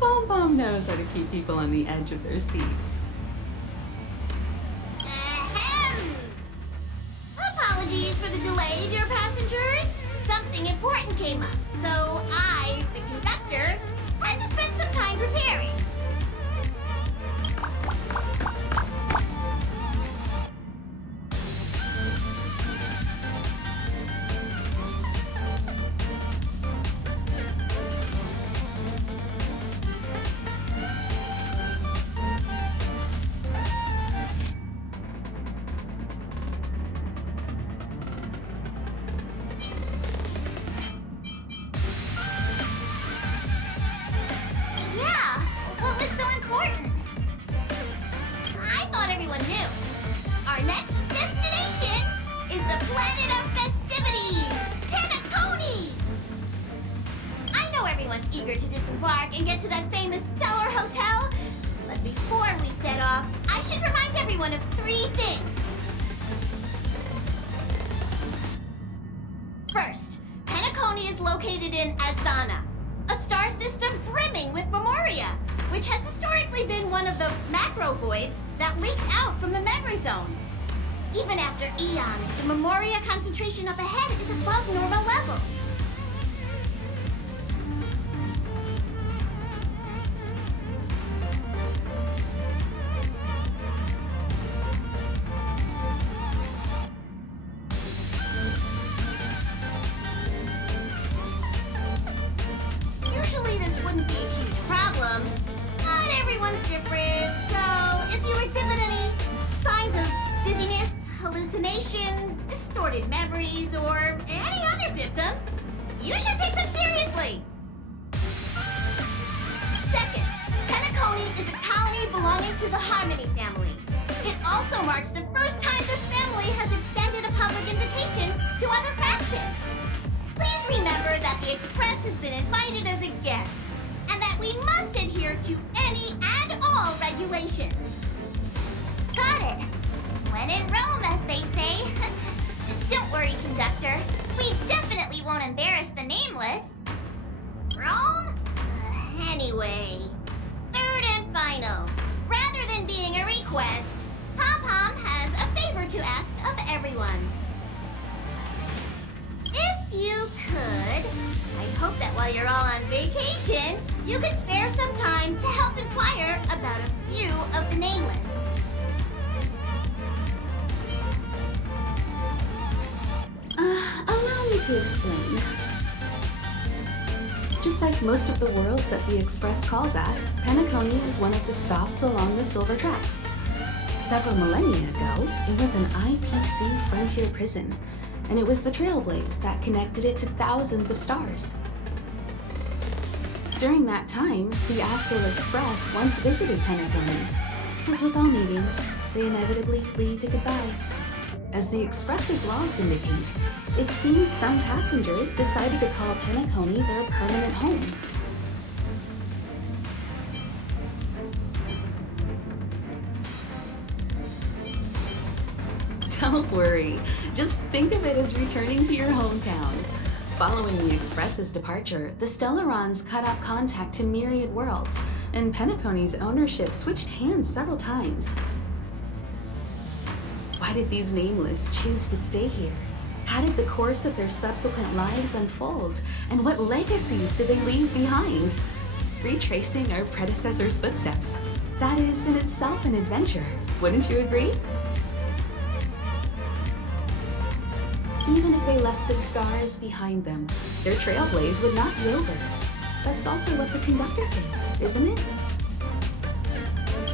Pom Pom knows how to keep people on the edge of their seats. Ahem! Apologies for the delay, dear passengers. Something important came up, so I, the conductor, had to spend some time preparing. Yeah, what was so important? I thought everyone knew. Our next destination is the planet of festivities, Penacony! I know everyone's eager to disembark and get to that famous Stellar Hotel, but before we set off, I should remind everyone of 3 things. First, Penacony is located in Asdana, a star system brimming with Memoria, which has historically been one of the macro voids that leaked out from the memory zone. Even after eons, the Memoria concentration up ahead is above normal levels. Usually this wouldn't be a huge problem, but everyone's different, so if you exhibit any signs of dizziness, hallucination, distorted memories, or any other symptoms, you should take them seriously. Second, Penacony is a colony belonging to the Harmony family. It also marks the first time this family has extended a public invitation to other factions. Please remember that the Express has been invited as a guest, and that we must adhere to any and all regulations. Got it. When in Rome, as they say. Don't worry, conductor. We definitely won't embarrass the nameless. Rome? Anyway, third and final. Rather than being a request, Pom Pom has a favor to ask of everyone. If you could, I hope that while you're all on vacation, you could spare some time to help inquire about a few of the nameless. Allow me to explain. Just like most of the worlds that the Express calls at, Penacony is one of the stops along the Silver Tracks. Several millennia ago, it was an IPC frontier prison, and it was the Trailblaze that connected it to thousands of stars. During that time, the Astral Express once visited Penacony. As with all meetings, they inevitably lead to goodbyes. As the Express's logs indicate, it seems some passengers decided to call Penacony their permanent home. Don't worry, just think of it as returning to your hometown. Following the Express's departure, the Stellarons cut off contact to myriad worlds, and Penacony's ownership switched hands several times. Why did these nameless choose to stay here? How did the course of their subsequent lives unfold? And what legacies did they leave behind? Retracing our predecessors' footsteps. That is in itself an adventure, wouldn't you agree? Even if they left the stars behind them, their trailblaze would not be over. That's also what the conductor thinks, isn't it?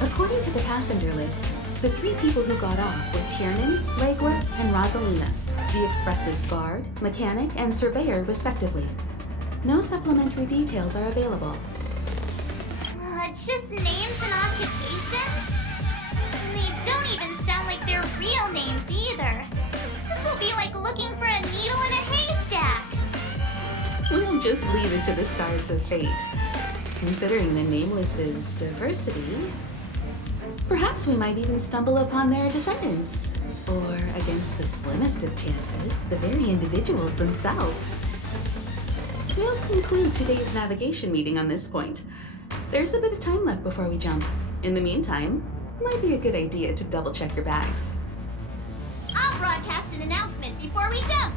According to the passenger list, the 3 people who got off were Tiernan, Legworth, and Rosalina, the Express's guard, mechanic, and surveyor, respectively. No supplementary details are available. Just names and occupations? And they don't even sound like their real names either. This will be like looking for a needle in a haystack. We'll just leave it to the stars of fate. Considering the Nameless's diversity, perhaps we might even stumble upon their descendants. Or, against the slimmest of chances, the very individuals themselves. We'll conclude today's navigation meeting on this point. There's a bit of time left before we jump. In the meantime, might be a good idea to double check your bags. I'll broadcast an announcement before we jump.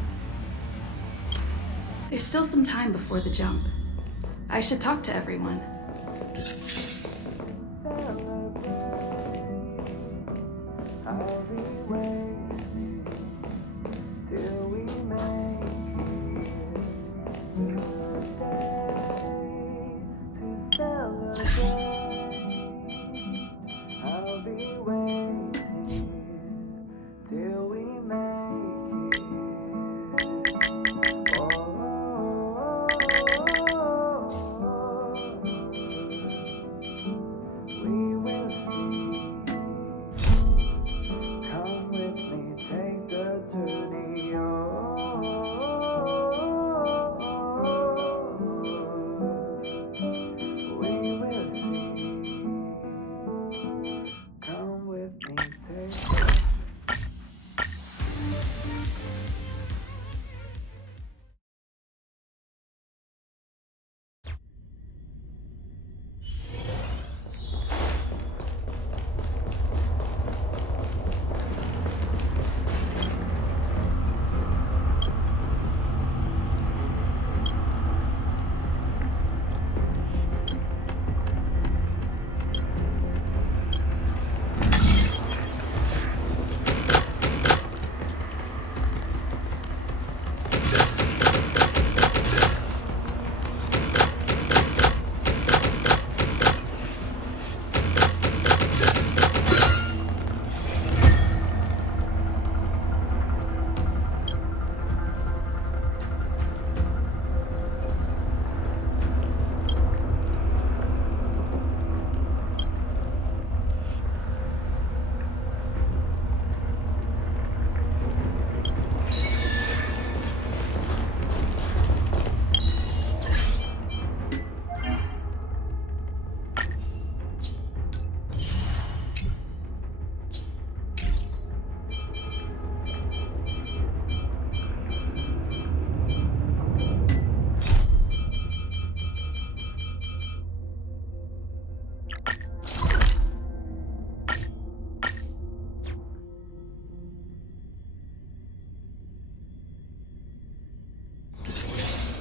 There's still some time before the jump. I should talk to everyone.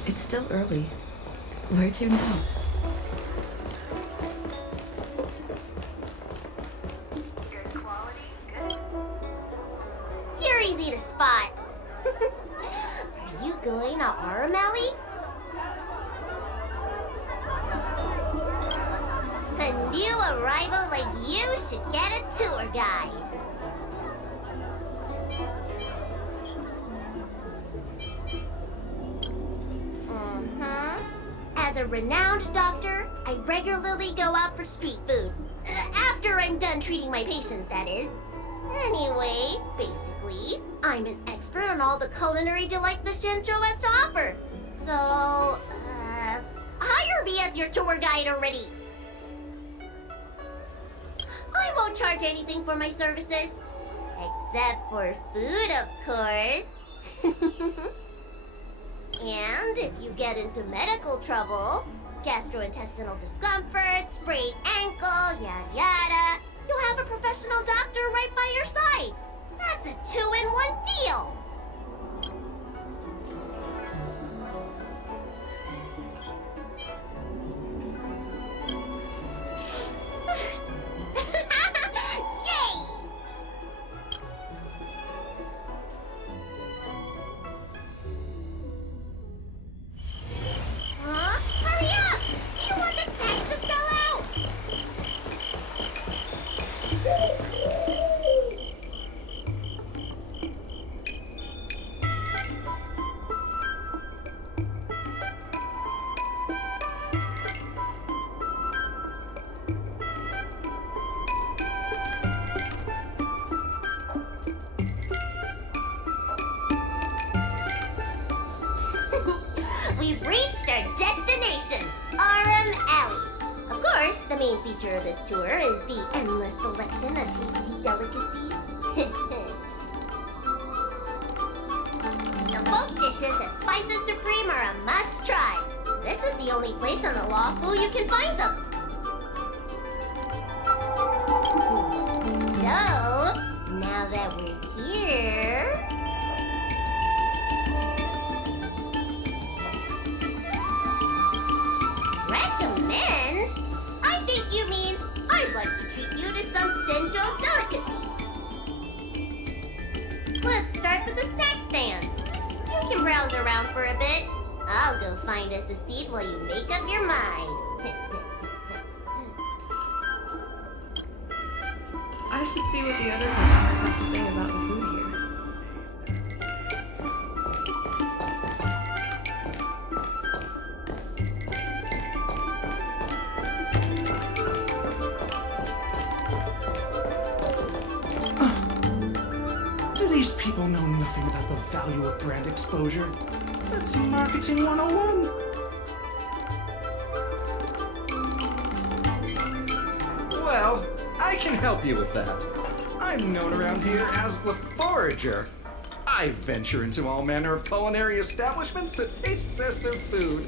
It's still early. Where to now? You're easy to spot. Are you going to Aramali? A new arrival like you should get a tour guide. As a renowned doctor, I regularly go out for street food. After I'm done treating my patients, that is. Anyway, basically, I'm an expert on all the culinary delight the Shenzhou has to offer. So, hire me as your tour guide already. I won't charge anything for my services. Except for food, of course. And if you get into medical trouble, gastrointestinal discomfort, sprained ankle, yada yada, you'll have a professional doctor right by your side. That's a 2-in-1 deal. We've reached our destination, Aram Alley. Of course, the main feature of this tour is the endless selection of tasty delicacies. The folk dishes at Spices Supreme are a must-try. randomly placed on the wall so you can find them. So, now that we're here... Recommend? I think you mean I'd like to treat you to some Senjo delicacies. Let's start with the snack stands. You can browse around for a bit. I'll go find us a seat while you make up your mind. I should see what the other customers have to say about the food here. Do these people know nothing about the value of brand exposure? That's marketing 101. Well, I can help you with that. I'm known around here as the Forager. I venture into all manner of culinary establishments to taste test their food.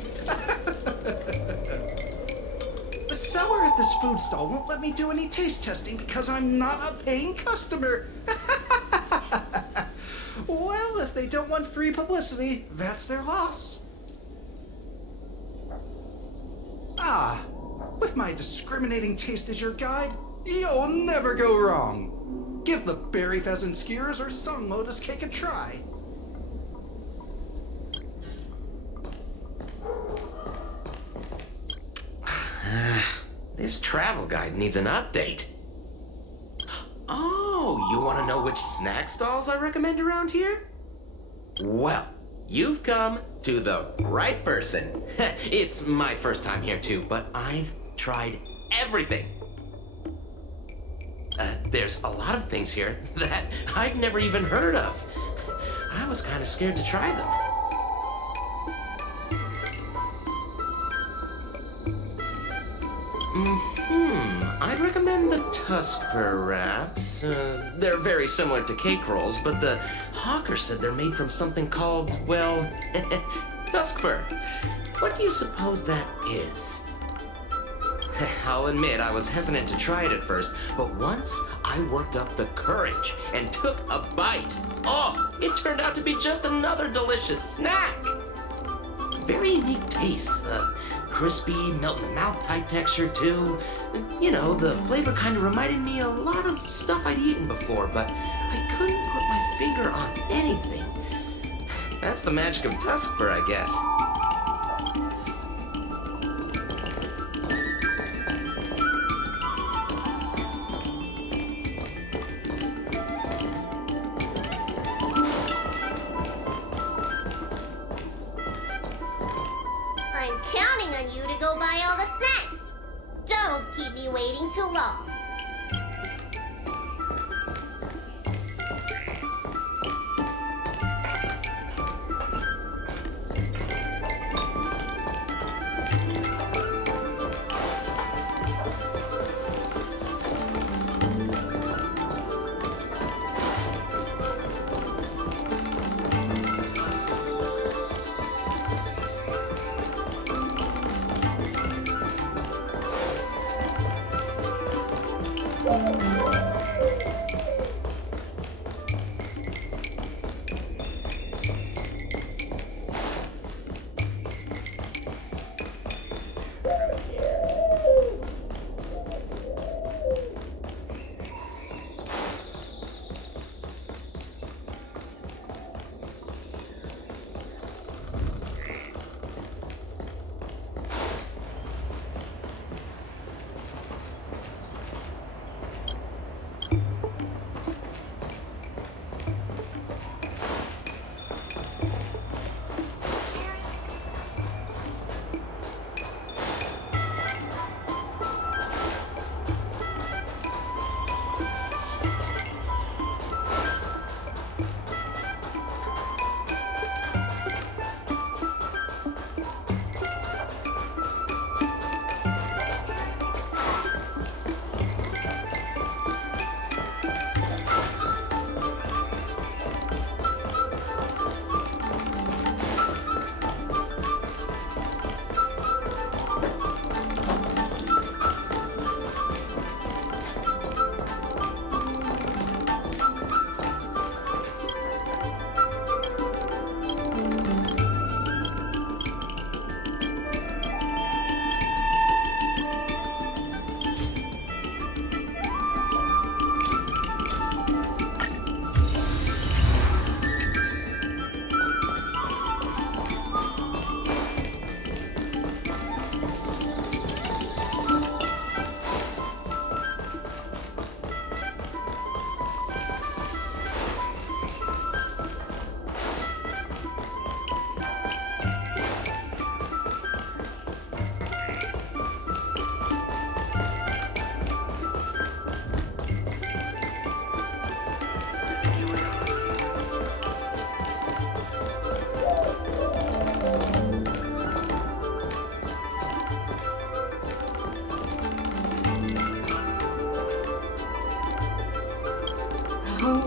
The seller at this food stall won't let me do any taste testing because I'm not a paying customer. Well, if they don't want free publicity, that's their loss. Ah, with my discriminating taste as your guide, you'll never go wrong. Give the berry pheasant skewers or sun lotus cake a try. This travel guide needs an update. Oh, you want to know which snack stalls I recommend around here? Well, you've come to the right person. It's my first time here too, but I've tried everything. There's a lot of things here that I've never even heard of. I was kind of scared to try them. I'd recommend the Tuskper wraps. They're very similar to cake rolls, but the hawker said they're made from something called, well, Tuskper. What do you suppose that is? I'll admit I was hesitant to try it at first, but once I worked up the courage and took a bite, oh, it turned out to be just another delicious snack. Very unique taste. Crispy, melt-in-the-mouth type texture, too. You know, the flavor kind of reminded me a lot of stuff I'd eaten before, but I couldn't put my finger on anything. That's the magic of Tuskper, I guess. I'm counting on you to go buy all the snacks. Don't keep me waiting too long.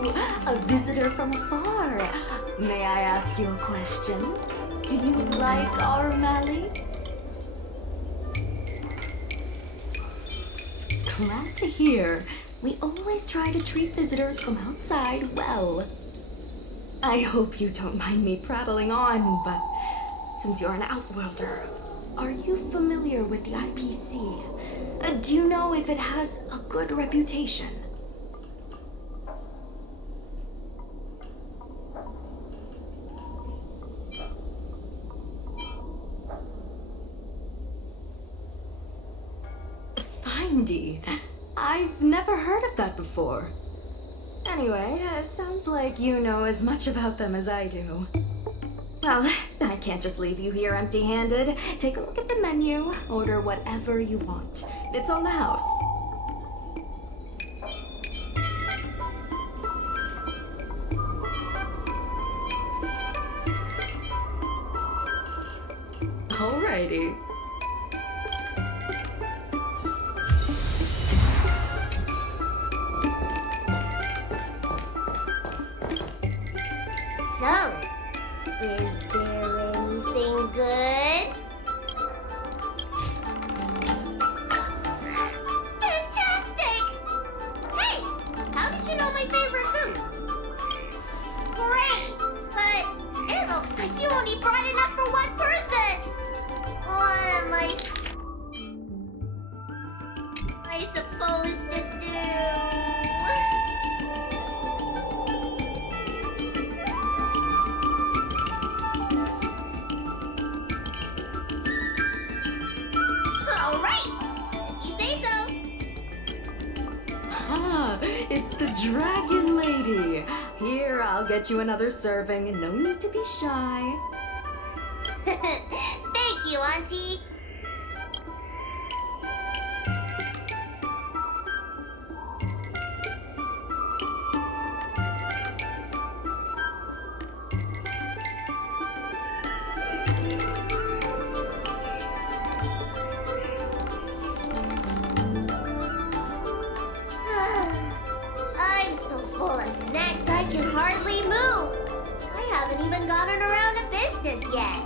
a visitor from afar. May I ask you a question? Do you like our Mally? Glad to hear. We always try to treat visitors from outside well. I hope you don't mind me prattling on, but since you're an Outworlder, are you familiar with the IPC? Do you know if it has a good reputation? Findy. I've never heard of that before. Anyway, sounds like you know as much about them as I do. Well, I can't just leave you here empty-handed. Take a look at the menu, order whatever you want. It's on the house. Alrighty. So, is there anything good? Fantastic! Hey, how did you know my favorite food? Great, but it looks like you only brought enough for one person. What am I supposed to do? All right, if you say so. Ah, it's the Dragon Lady. Here, I'll get you another serving. No need to be shy. Thank you, Auntie. I'm so full of snacks I can hardly move. I haven't even gotten around to business yet.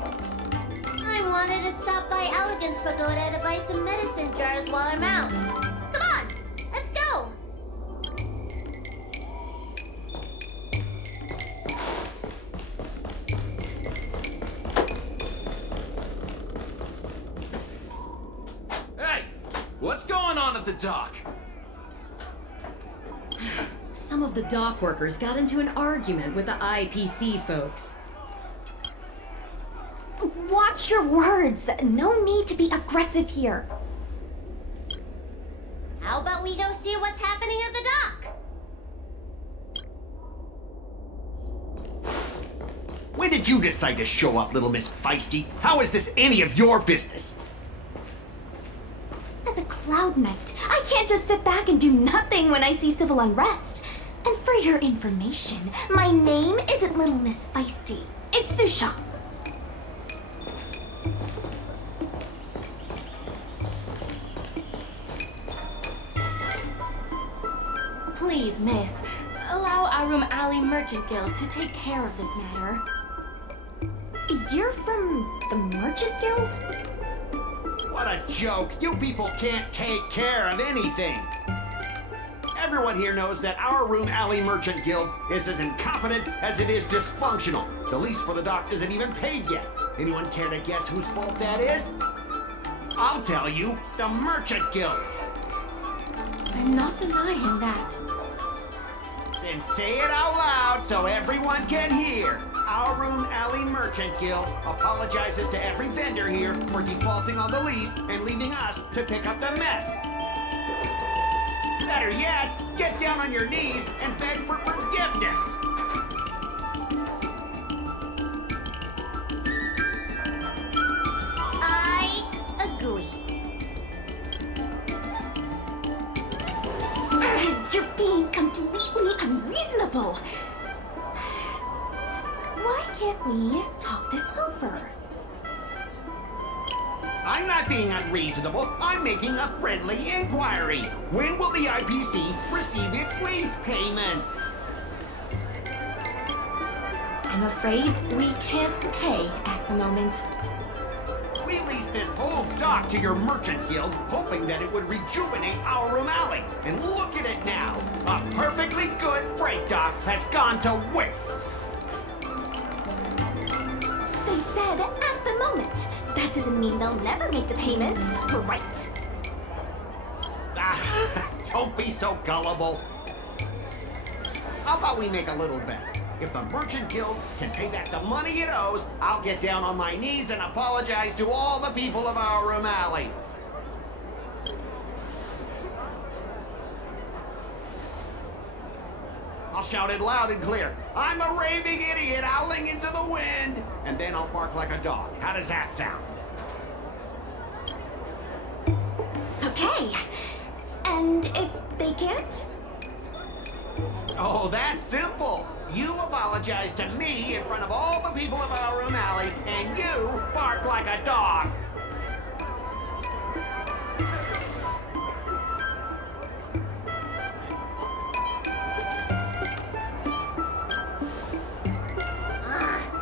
I wanted to stop by Elegance Pagoda to buy some medicine jars while I'm out. Come on, let's go. Hey! What's going on at the dock? Some of the dock workers got into an argument with the IPC folks. Watch your words. No need to be aggressive here. How about we go see what's happening at the dock? When did you decide to show up, little Miss Feisty? How is this any of your business? As a Cloud Knight, I can't just sit back and do nothing when I see civil unrest. And for your information, my name isn't Little Miss Feisty. It's Susha. Please, miss, allow our Room Alley Merchant Guild to take care of this matter. You're from the Merchant Guild? What a joke! You people can't take care of anything! Everyone here knows that our Room Alley Merchant Guild is as incompetent as it is dysfunctional. The lease for the docks isn't even paid yet. Anyone care to guess whose fault that is? I'll tell you, the Merchant Guild's. I'm not denying that. Then say it out loud so everyone can hear. Our Room Alley Merchant Guild apologizes to every vendor here for defaulting on the lease and leaving us to pick up the mess. Better yet, get down on your knees and beg for forgiveness. I agree. You're being completely unreasonable. Why can't we talk this over? I'm not being unreasonable. I'm making a friendly inquiry. When will the IPC receive its lease payments? I'm afraid we can't pay at the moment. We leased this whole dock to your merchant guild, hoping that it would rejuvenate our room alley. And look at it now. A perfectly good freight dock has gone to waste. They said at the moment. That doesn't mean they'll never make the payments, right? Don't be so gullible. How about we make a little bet? If the Merchant Guild can pay back the money it owes, I'll get down on my knees and apologize to all the people of our room alley. I'll shout it loud and clear. I'm a raving idiot howling into the wind. And then I'll bark like a dog. How does that sound? Okay. And if they can't? Oh, that's simple. You apologize to me in front of all the people of our room alley, and you bark like a dog.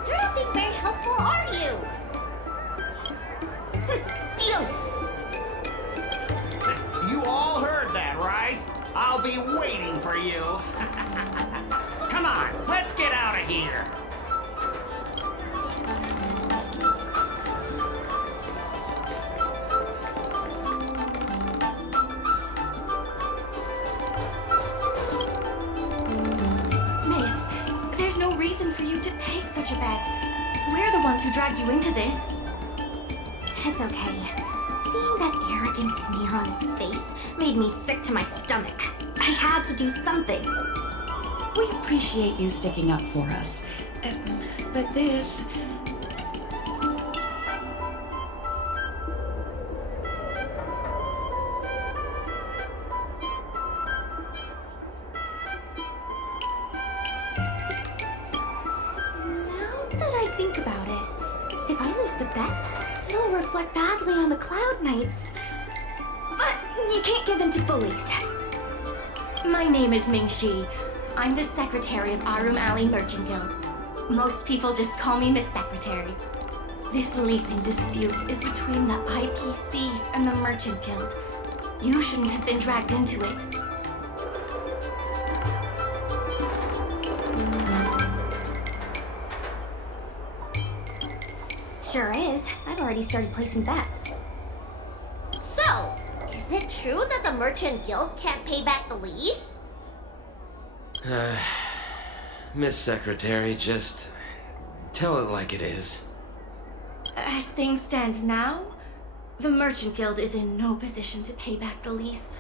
You're not being very helpful, are you? Deal. You all heard that, right? I'll be waiting for you. Come on, let's get out of here. Miss, there's no reason for you to take such a bet. We're the ones who dragged you into this. It's okay. Seeing that arrogant sneer on his face made me sick to my stomach. I had to do something. We appreciate you sticking up for us. But this... Now that I think about it, if I lose the bet, it'll reflect badly on the Cloud Knights. But you can't give in to bullies. My name is Ming Shi. I'm the secretary of Arum Alley Merchant Guild. Most people just call me Miss Secretary. This leasing dispute is between the IPC and the Merchant Guild. You shouldn't have been dragged into it. Sure is. I've already started placing bets. So, is it true that the Merchant Guild can't pay back the lease? Miss Secretary, just tell it like it is. As things stand now, the Merchant Guild is in no position to pay back the lease.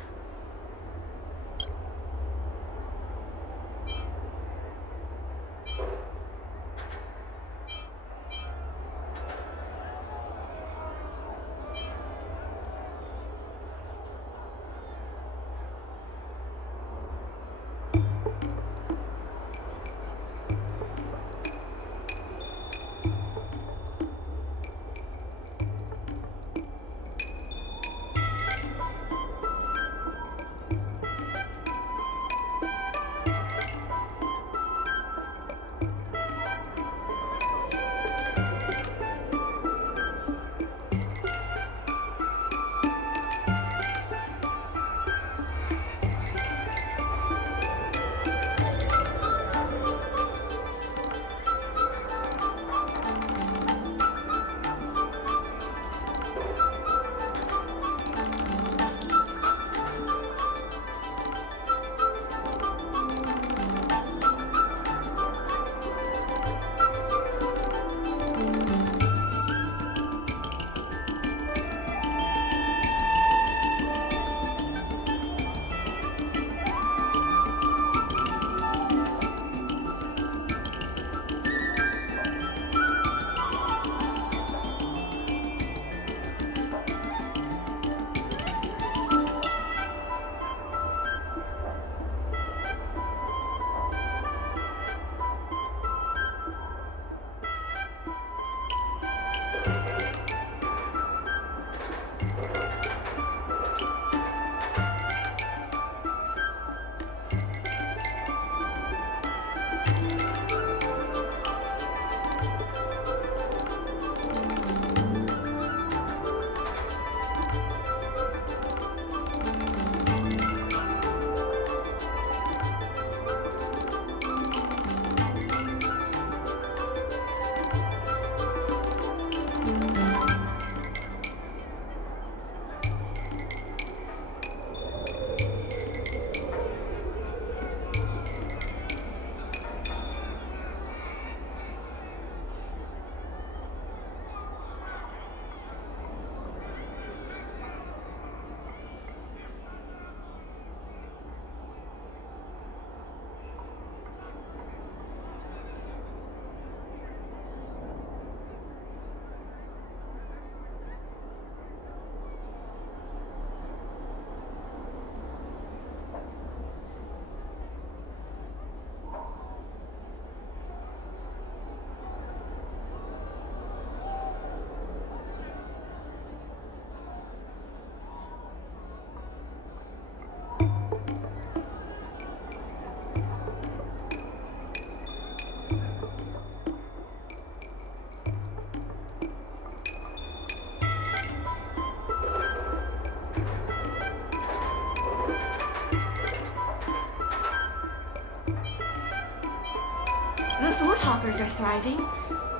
The food hawkers are thriving,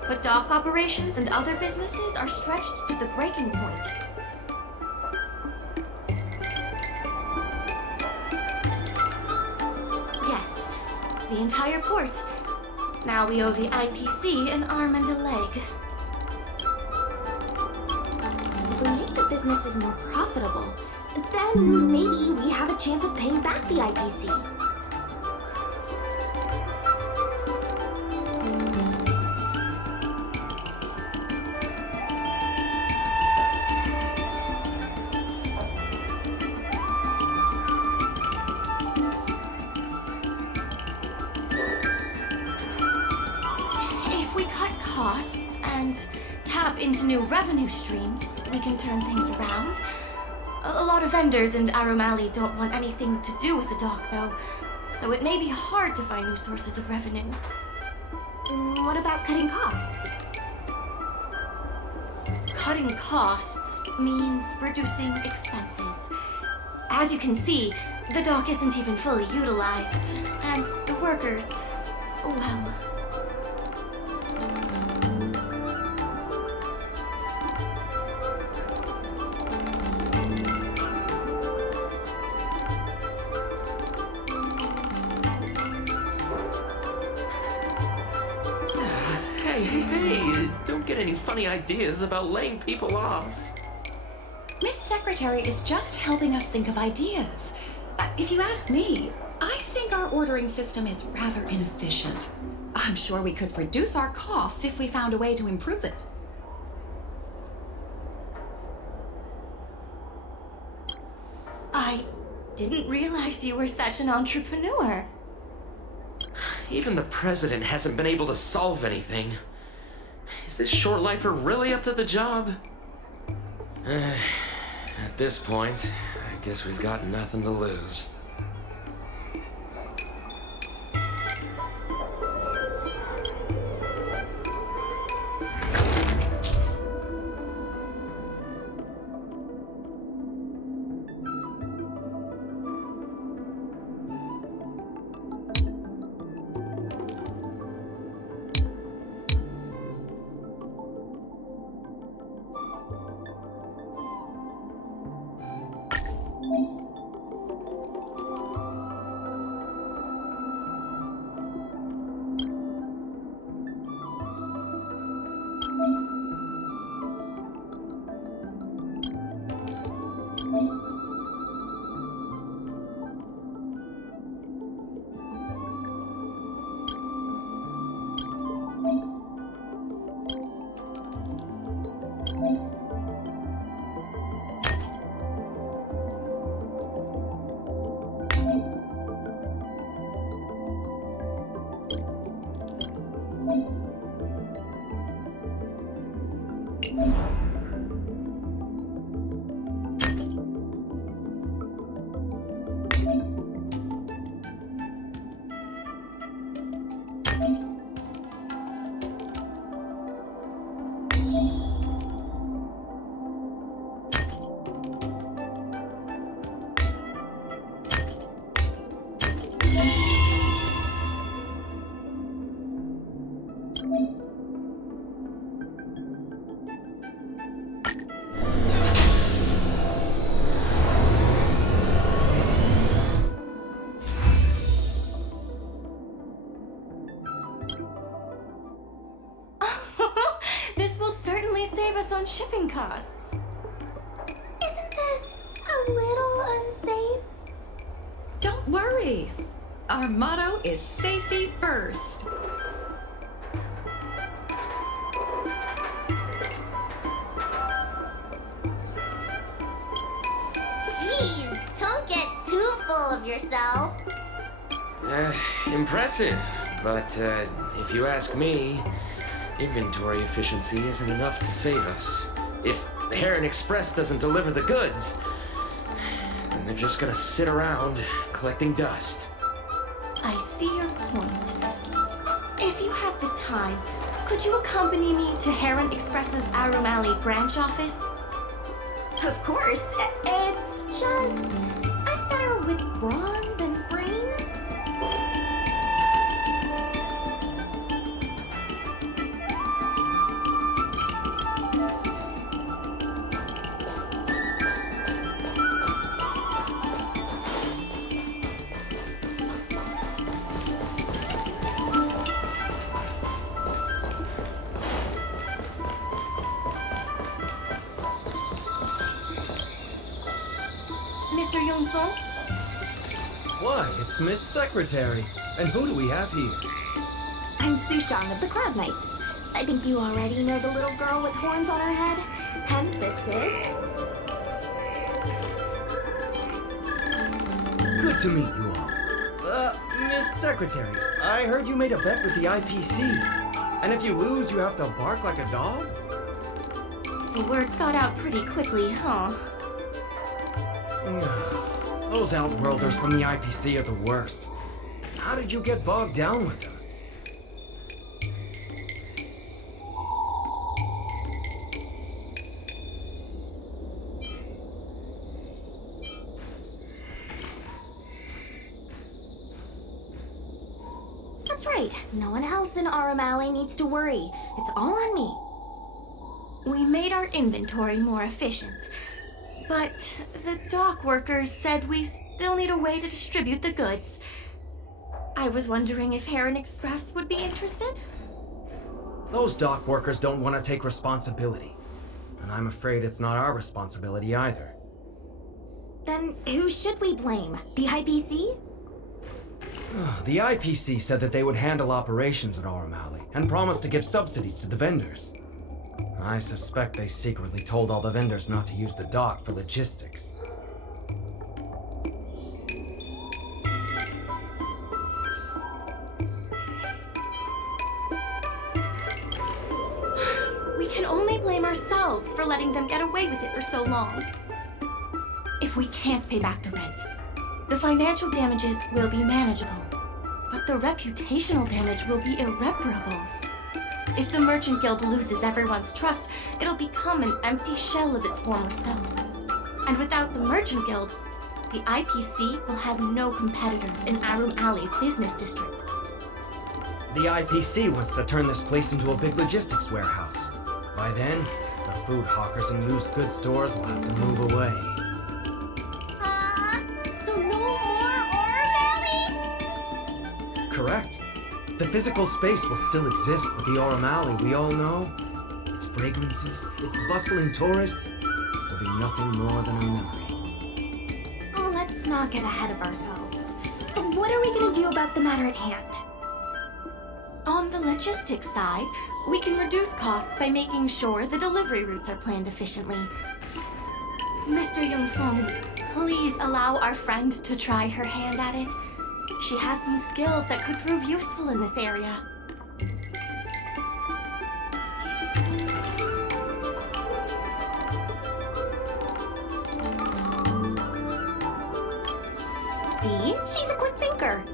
but dock operations and other businesses are stretched to the breaking point. Yes, the entire port. Now we owe the IPC an arm and a leg. If we make the businesses more profitable, then maybe we have a chance of paying back the IPC. If we cut costs and tap into new revenue streams, we can turn things around. A lot of vendors in Arum Alley don't want anything to do with the dock, though, so it may be hard to find new sources of revenue. What about cutting costs? Cutting costs means reducing expenses. As you can see, the dock isn't even fully utilized, and the workers, well... Hey, don't get any funny ideas about laying people off. Miss Secretary is just helping us think of ideas. If you ask me, I think our ordering system is rather inefficient. I'm sure we could reduce our costs if we found a way to improve it. I didn't realize you were such an entrepreneur. Even the president hasn't been able to solve anything. Is this short lifer really up to the job? At this point, I guess we've got nothing to lose. This will certainly save us on shipping costs. Isn't this a little unsafe? Don't worry. Our motto is safety first. Jeez, don't get too full of yourself. Impressive, but if you ask me, inventory efficiency isn't enough to save us. If the Heron Express doesn't deliver the goods, then they're just gonna sit around collecting dust. I see your point. If you have the time, could you accompany me to Heron Express's Arum Alley branch office? Of course. It's just I'm better with brawn than brains. It's Miss Secretary. And who do we have here? I'm Sushang of the Cloud Knights. I think you already know the little girl with horns on her head. And this is... Good to meet you all. Miss Secretary, I heard you made a bet with the IPC. And if you lose, you have to bark like a dog? The word got out pretty quickly, huh? Those Outworlders from the IPC are the worst. How did you get bogged down with them? That's right. No one else in Aurum Alley needs to worry. It's all on me. We made our inventory more efficient. But the dock workers said we still need a way to distribute the goods. I was wondering if Heron Express would be interested? Those dock workers don't want to take responsibility. And I'm afraid it's not our responsibility either. Then who should we blame? The IPC? The IPC said that they would handle operations at Aurum Alley and promised to give subsidies to the vendors. I suspect they secretly told all the vendors not to use the dock for logistics. We can only blame ourselves for letting them get away with it for so long. If we can't pay back the rent, the financial damages will be manageable, but the reputational damage will be irreparable. If the Merchant Guild loses everyone's trust, it'll become an empty shell of its former self. And without the Merchant Guild, the IPC will have no competitors in Aurum Alley's business district. The IPC wants to turn this place into a big logistics warehouse. By then, the food hawkers and used goods stores will have to move away. So no more Aurum Alley? Correct. The physical space will still exist, but the Aurum Alley we all know, its fragrances, its bustling tourists, will be nothing more than a memory. Let's not get ahead of ourselves. What are we gonna do about the matter at hand? On the logistics side, we can reduce costs by making sure the delivery routes are planned efficiently. Mr. Yunfeng, please allow our friend to try her hand at it. She has some skills that could prove useful in this area. See? She's a quick thinker.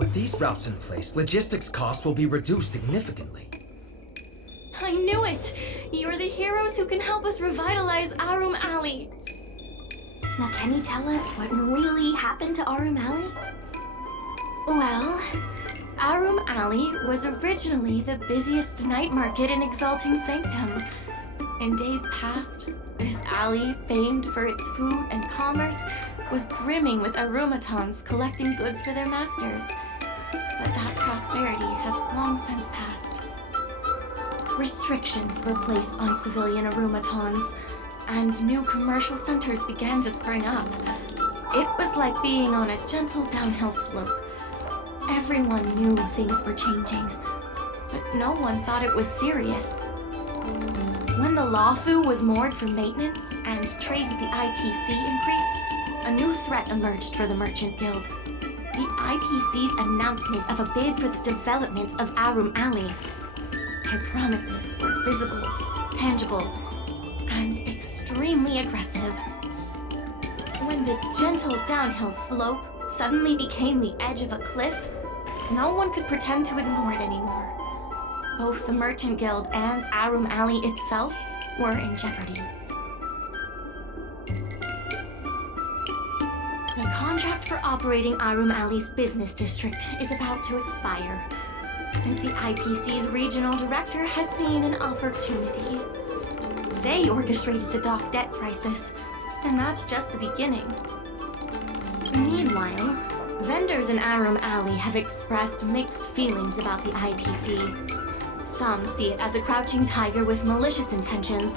With these routes in place, logistics costs will be reduced significantly. I knew it! You're the heroes who can help us revitalize Arum Alley. Now, can you tell us what really happened to Arum Alley? Well, Arum Alley was originally the busiest night market in Exalting Sanctum. In days past, this alley, famed for its food and commerce, was brimming with Arumatons collecting goods for their masters. But that prosperity has long since passed. Restrictions were placed on civilian Arumatons, and new commercial centers began to spring up. It was like being on a gentle downhill slope. Everyone knew things were changing, but no one thought it was serious. When the Lawfu was moored for maintenance and trade with the IPC increased, a new threat emerged for the Merchant Guild. The IPC's announcement of a bid for the development of Arum Alley. Their promises were visible, tangible, and extremely aggressive. When the gentle downhill slope suddenly became the edge of a cliff, no one could pretend to ignore it anymore. Both the Merchant Guild and Arum Alley itself were in jeopardy. The contract for operating Arum Alley's business district is about to expire, and the IPC's regional director has seen an opportunity. They orchestrated the dock debt crisis, and that's just the beginning. Meanwhile, vendors in Arum Alley have expressed mixed feelings about the IPC. Some see it as a crouching tiger with malicious intentions,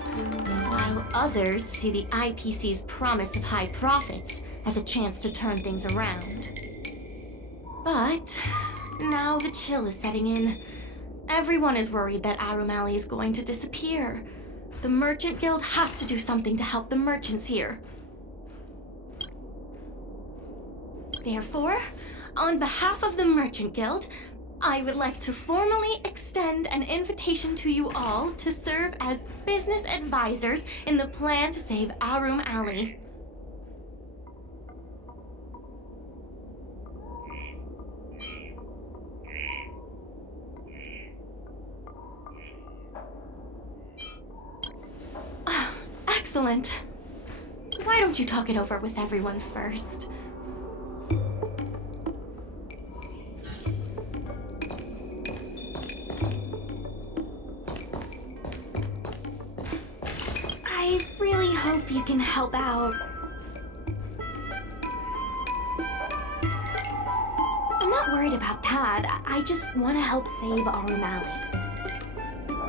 while others see the IPC's promise of high profits as a chance to turn things around. But now the chill is setting in. Everyone is worried that Arum Alley is going to disappear. The Merchant Guild has to do something to help the merchants here. Therefore, on behalf of the Merchant Guild, I would like to formally extend an invitation to you all to serve as business advisors in the plan to save Arum Alley. Excellent. Why don't you talk it over with everyone first? I really hope you can help out. I'm not worried about that. I just want to help save Arum Alley.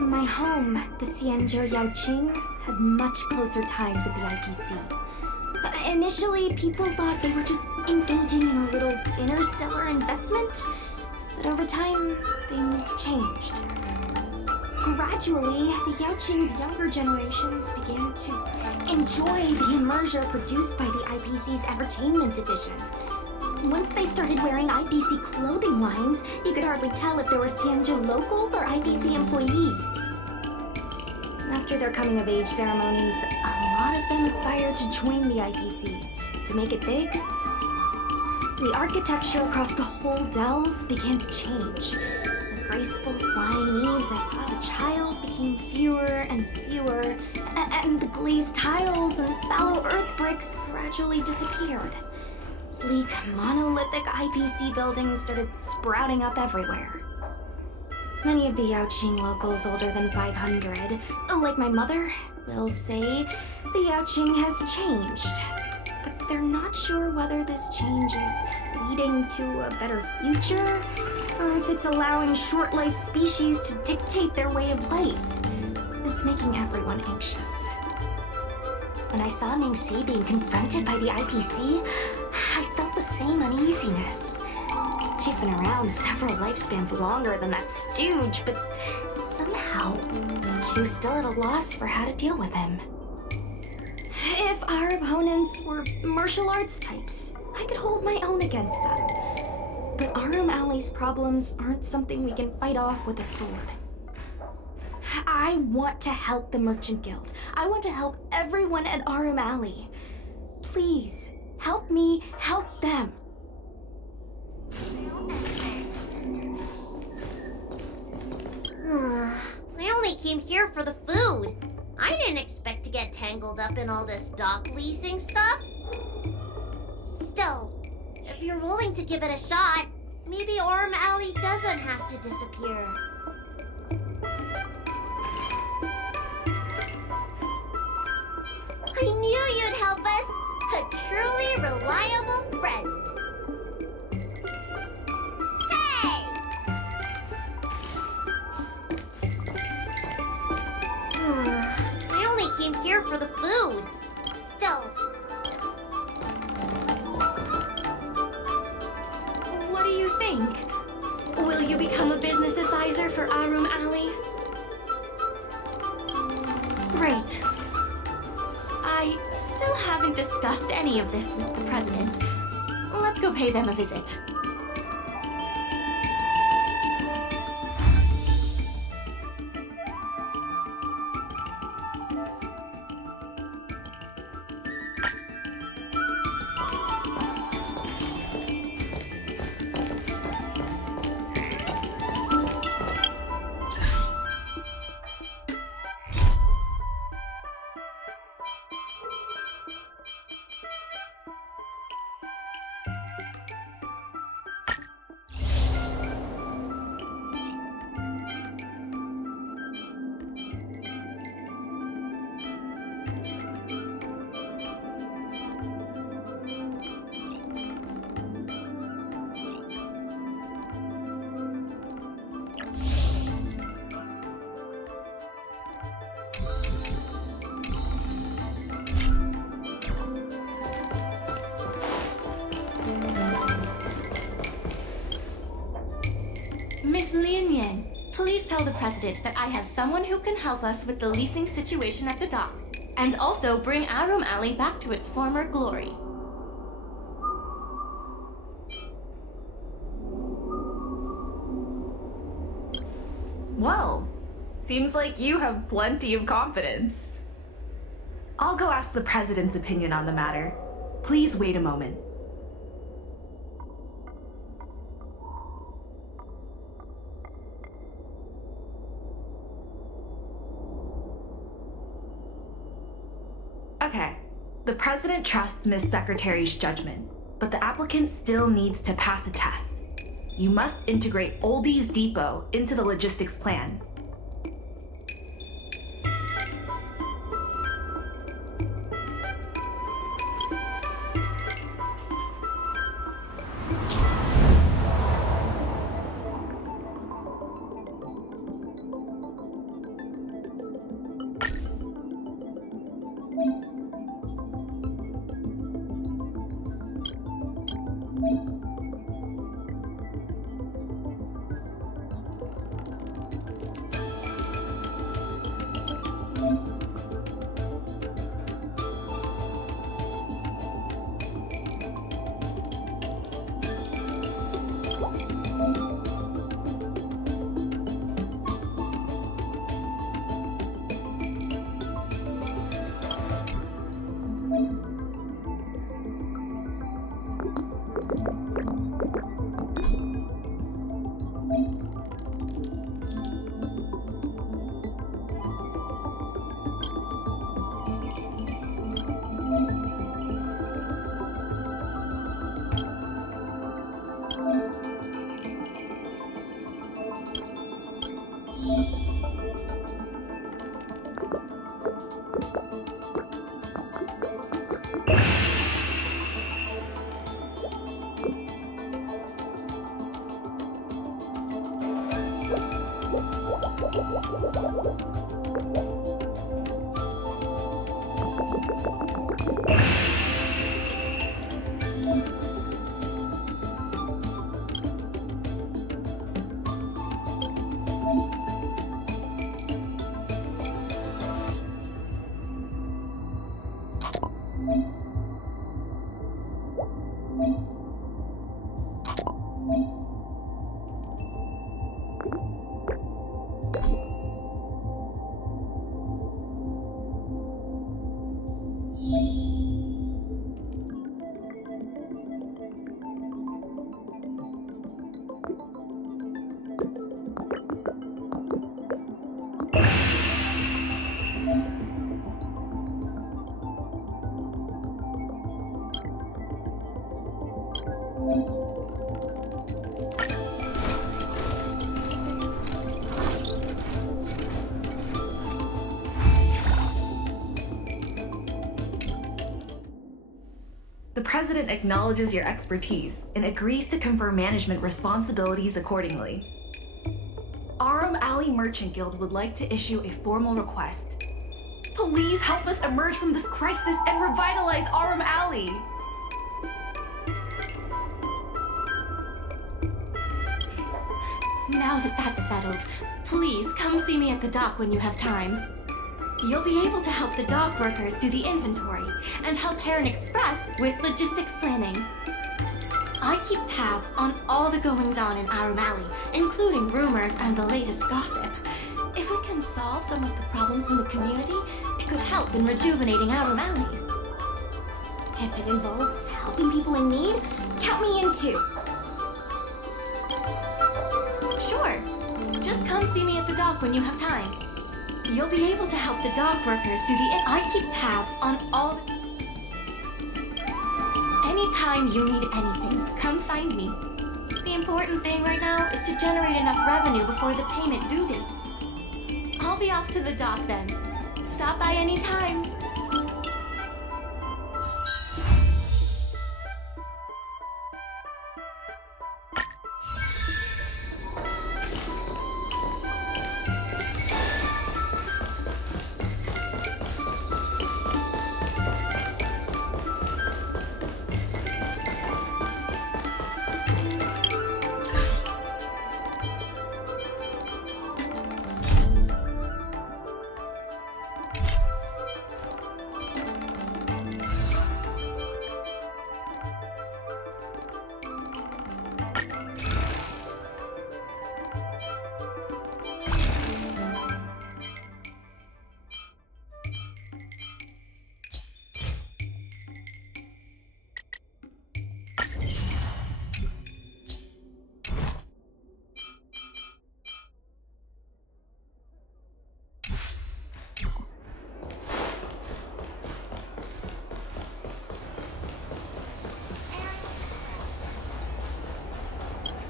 My home, the Xianzhou Yaoqing, had much closer ties with the IPC. Initially, people thought they were just engaging in a little interstellar investment, but over time, things changed. Gradually, the Yaoqing's younger generations began to enjoy the immersion produced by the IPC's entertainment division. Once they started wearing IPC clothing lines, you could hardly tell if they were Xianzhou locals or IPC employees. After their coming-of-age ceremonies, a lot of them aspired to join the IPC. To make it big, the architecture across the whole delve began to change. The graceful flying eaves I saw as a child became fewer and fewer, and the glazed tiles and fallow earth bricks gradually disappeared. Sleek, monolithic IPC buildings started sprouting up everywhere. Many of the Yaoqing locals older than 500, like my mother, will say the Yaoqing has changed. But they're not sure whether this change is leading to a better future, or if it's allowing short-life species to dictate their way of life. It's making everyone anxious. When I saw Mingxi being confronted by the IPC, I felt the same uneasiness. She's been around several lifespans longer than that stooge, but somehow she was still at a loss for how to deal with him. If our opponents were martial arts types, I could hold my own against them. But Arum Alley's problems aren't something we can fight off with a sword. I want to help the Merchant Guild. I want to help everyone at Arum Alley. Please, help me help them. in all this dock leasing stuff. Still, if you're willing to give it a shot, maybe Arm Alley doesn't have to disappear. I knew you'd help us! A truly reliable friend! Hey! I only came here for the food. Still, What do you think? Will you become a business advisor for Arum Alley? Great. I still haven't discussed any of this with the president. Let's go pay them a visit. Miss Lin Yan, please tell the president that I have someone who can help us with the leasing situation at the dock, and also bring Arum Alley back to its former glory. Well, seems like you have plenty of confidence. I'll go ask the president's opinion on the matter. Please wait a moment. Okay, the president trusts Miss Secretary's judgment, but the applicant still needs to pass a test. You must integrate Oldie's Depot into the logistics plan. The President acknowledges your expertise and agrees to confer management responsibilities accordingly. Arum Alley Merchant Guild would like to issue a formal request. Please help us emerge from this crisis and revitalize Arum Alley! Now that that's settled, please come see me at the dock when you have time. You'll be able to help the dock workers do the inventory and help Heron Express with logistics planning. I keep tabs on all the goings-on in Arum Alley, including rumors and the latest gossip. If we can solve some of the problems in the community, it could help in rejuvenating Arum Alley. If it involves helping people in need, count me in too. Sure. Just come see me at the dock when you have time. You'll be able to help the dock workers do the... I keep tabs on all the... Anytime you need anything, come find me. The important thing right now is to generate enough revenue before the payment due date. I'll be off to the dock then. Stop by anytime.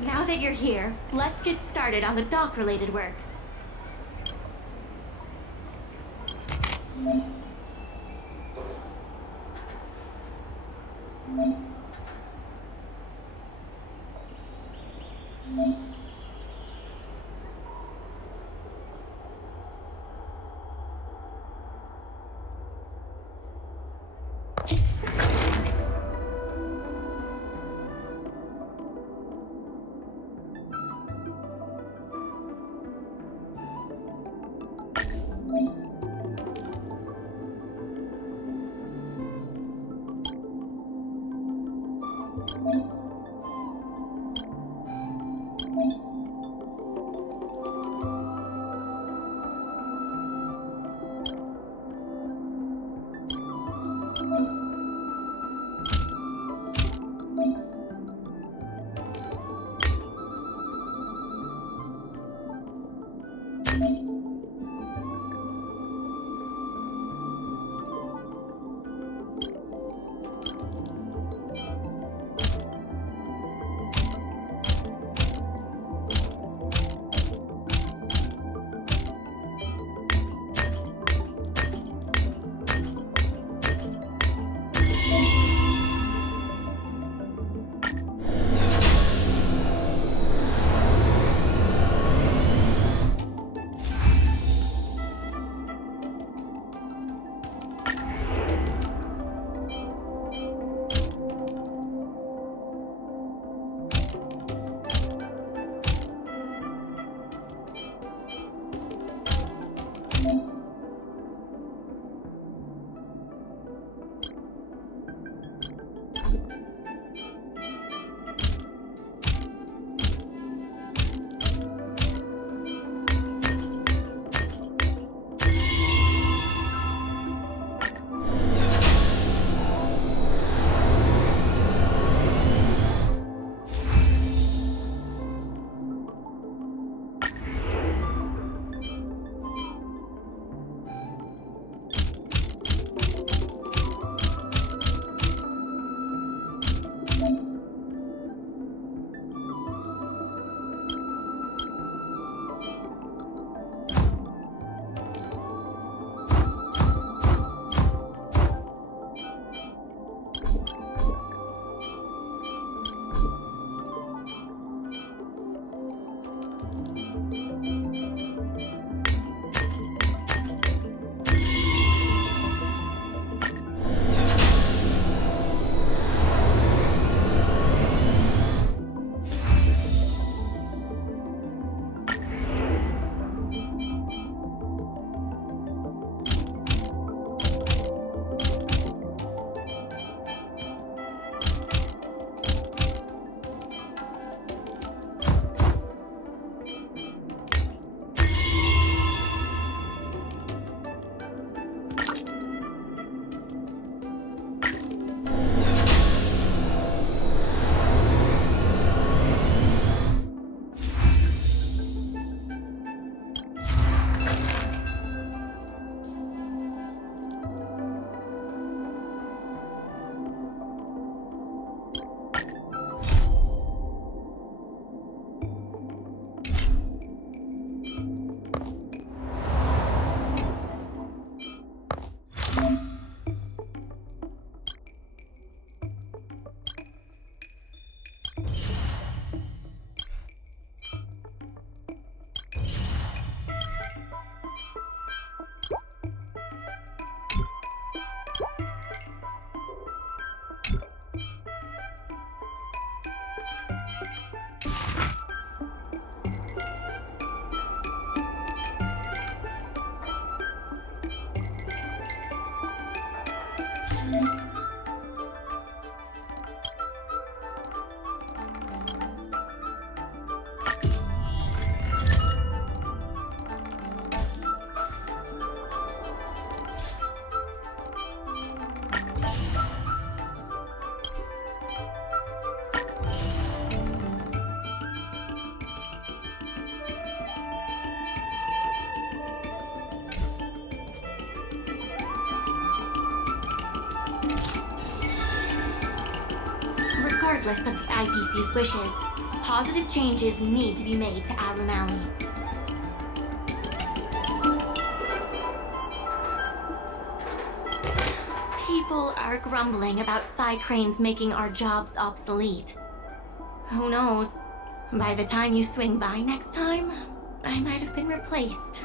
Now that you're here, let's get started on the dock-related work. Regardless of the IPC's wishes, positive changes need to be made to Arum Alley. People are grumbling about side cranes making our jobs obsolete. Who knows? By the time you swing by next time, I might have been replaced.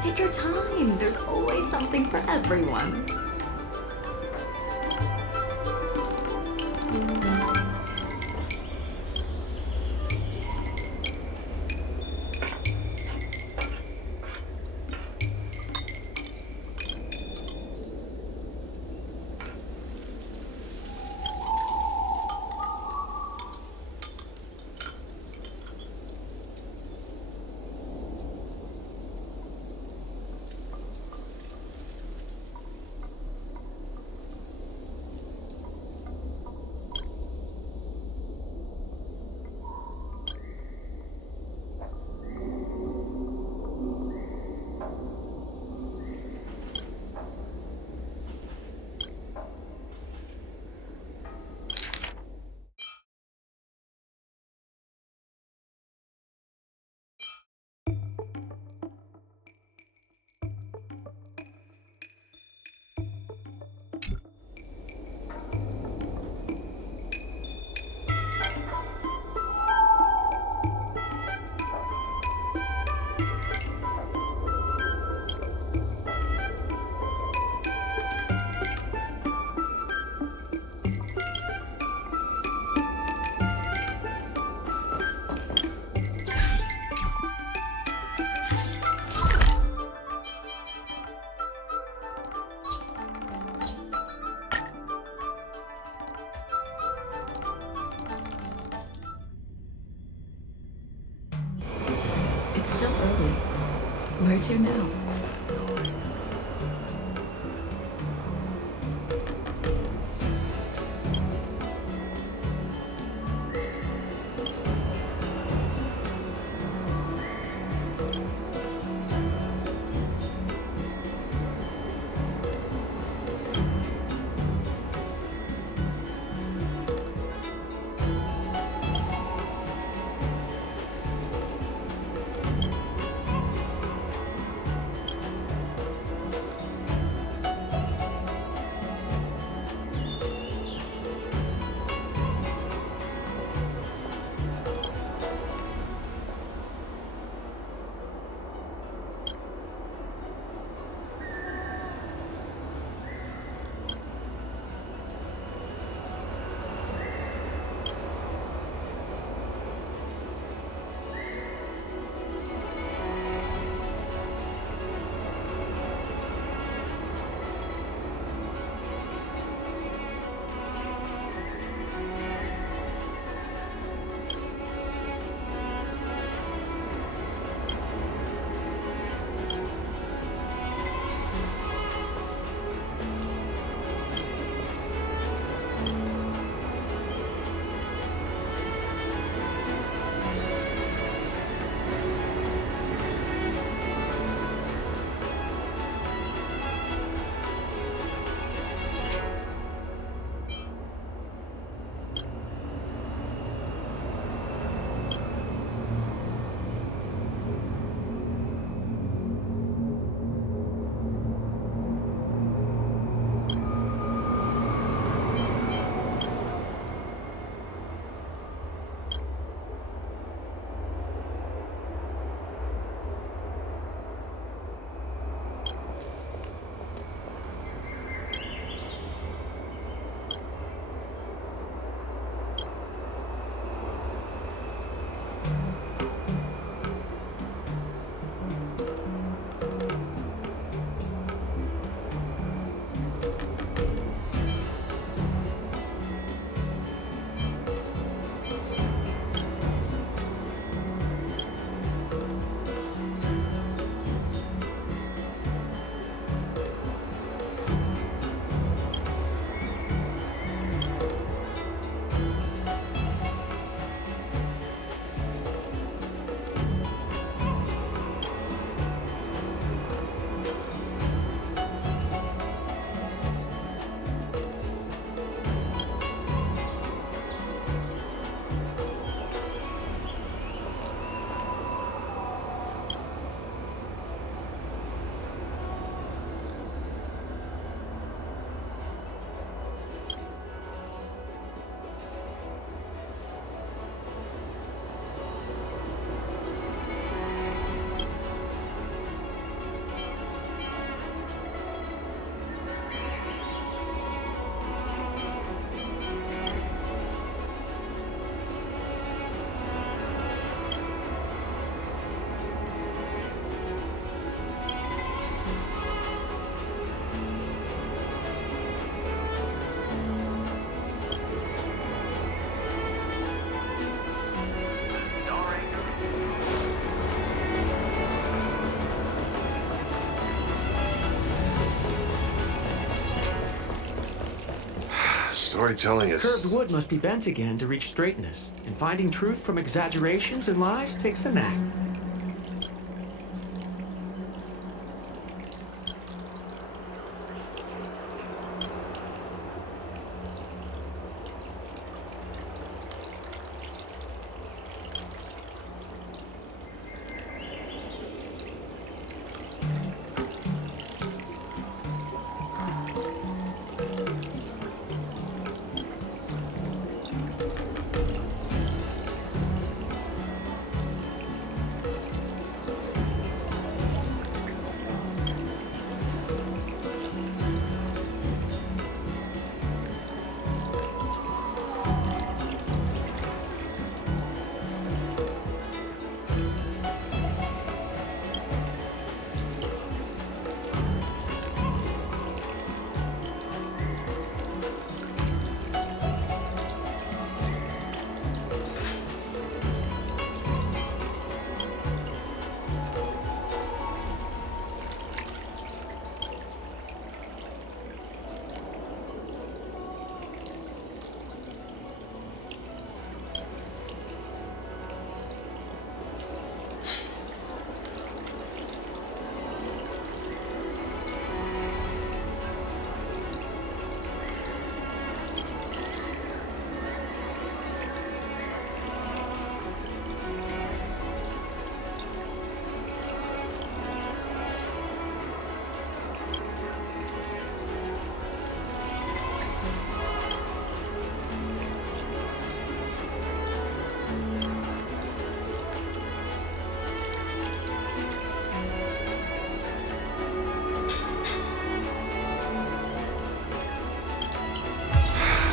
Take your time. There's always something for everyone. It's still early. Where to now? Storytelling is... Curved wood must be bent again to reach straightness, and finding truth from exaggerations and lies takes a knack.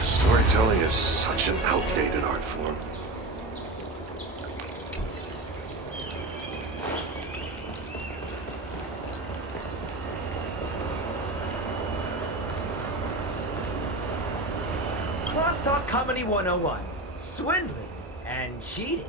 Storytelling is such an outdated art form. Crosstalk Comedy 101. Swindling and cheating.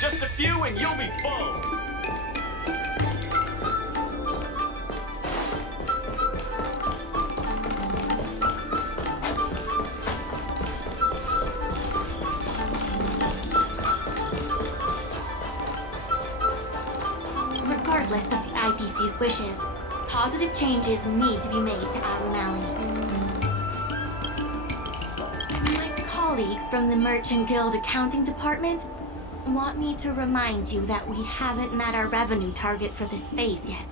Just a few and you'll be full. Regardless of the IPC's wishes, positive changes need to be made to Aurum Alley. My colleagues from the Merchant Guild Accounting Department want me to remind you that we haven't met our revenue target for this phase yet.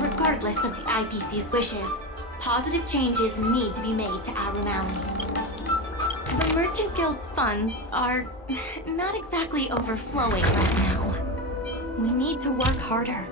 Regardless of the IPC's wishes, positive changes need to be made to Arum Alley. The Merchant Guild's funds are not exactly overflowing right now. We need to work harder.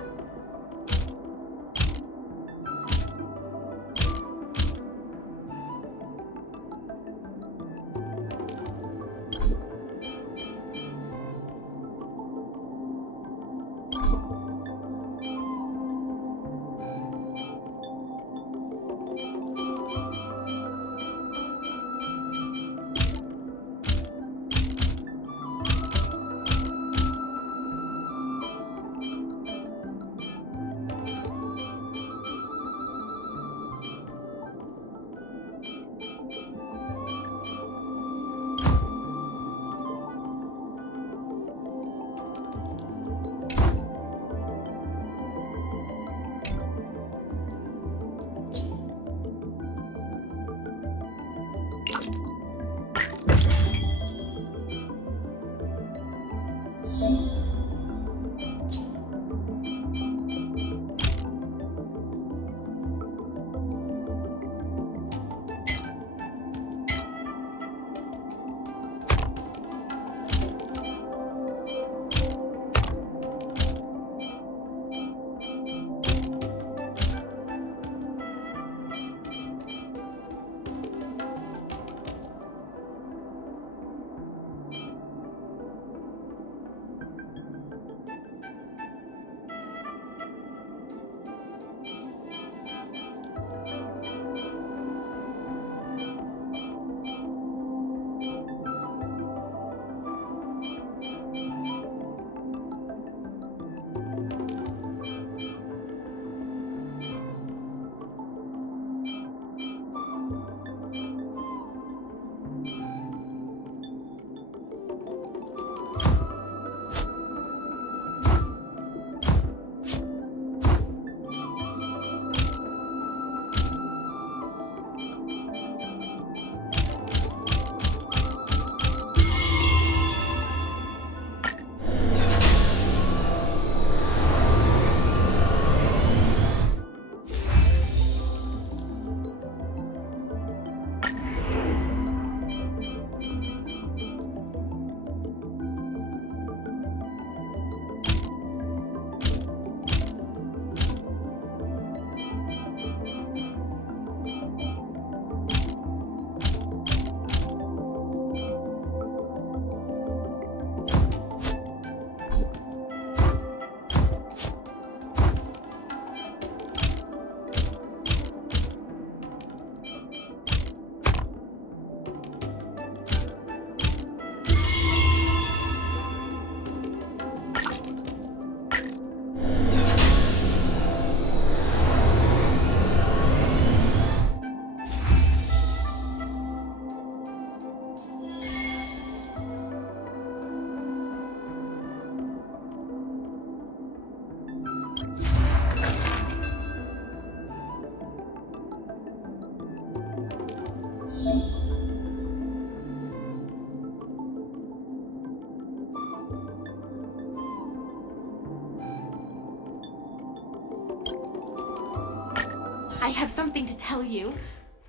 I have something to tell you.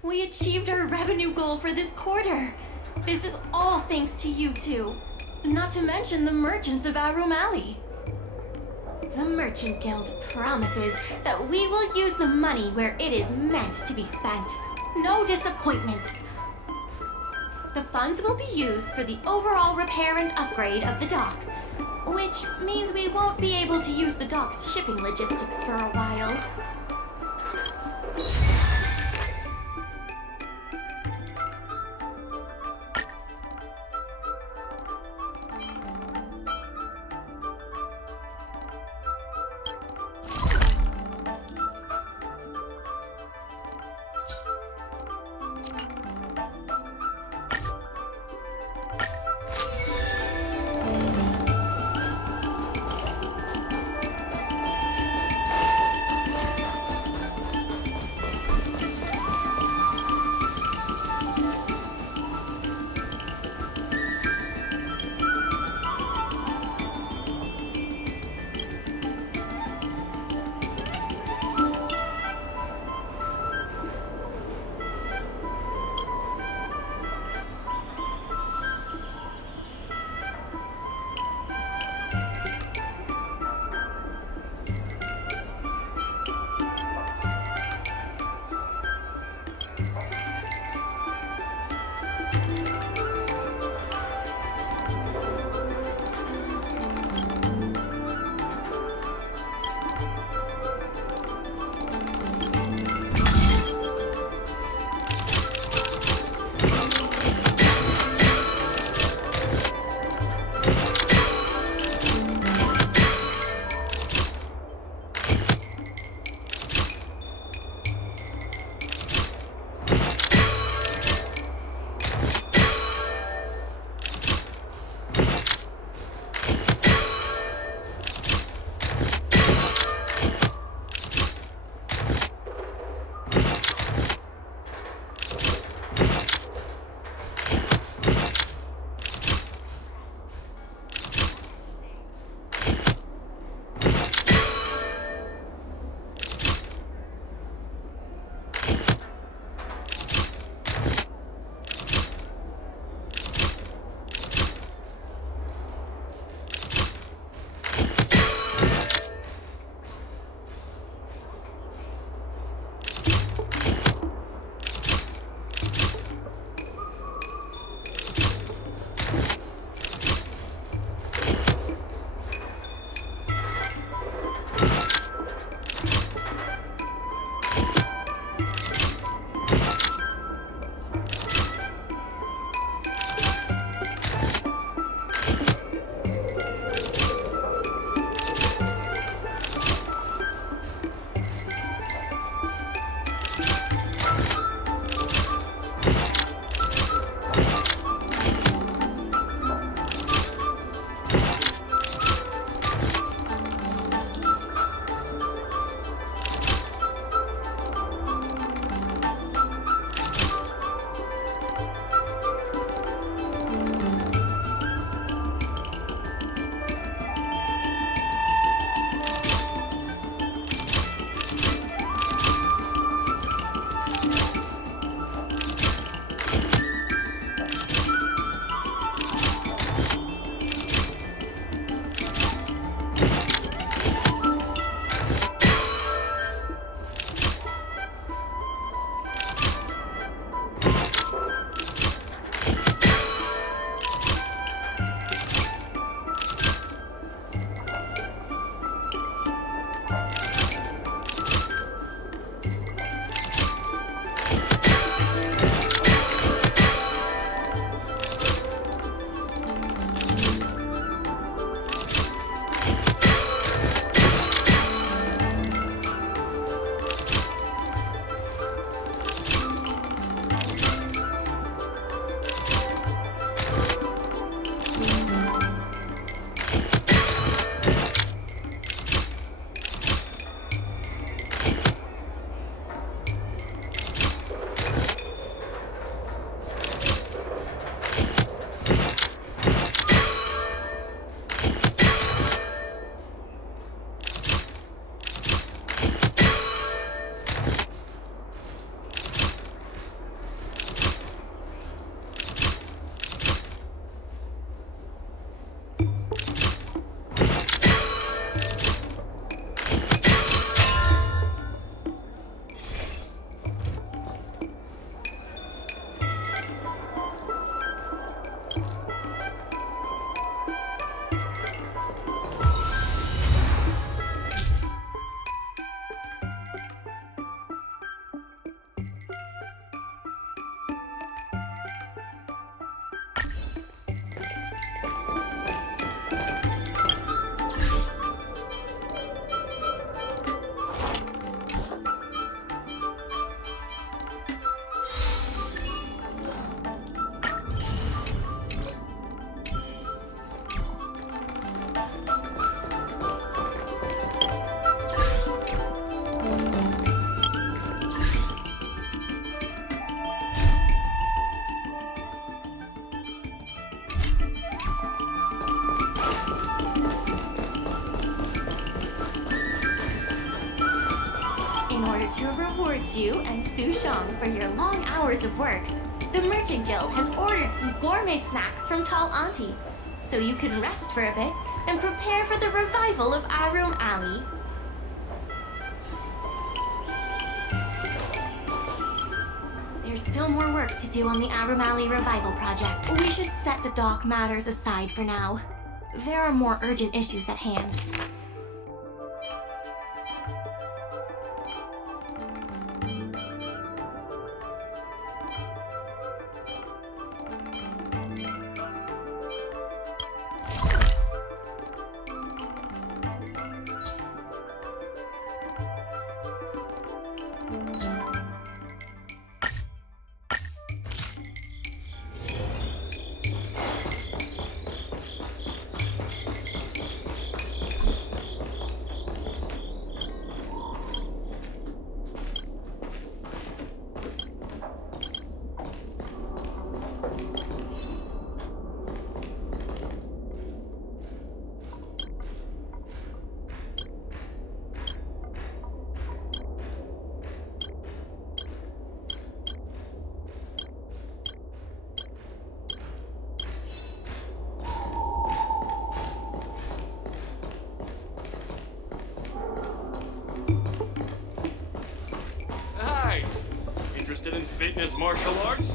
We achieved our revenue goal for this quarter. This is all thanks to you two. Not to mention the merchants of Arum Alley. The Merchant Guild promises that we will use the money where it is meant to be spent. No disappointments. The funds will be used for the overall repair and upgrade of the dock, which means we won't be able to use the dock's shipping logistics for a while. to reward you and Su Shang for your long hours of work, the Merchant Guild has ordered some gourmet snacks from Tall Auntie, so you can rest for a bit and prepare for the revival of Arum Alley. There's still more work to do on the Arum Alley Revival project. We should set the dock matters aside for now. There are more urgent issues at hand. Hi! Interested in fitness martial arts?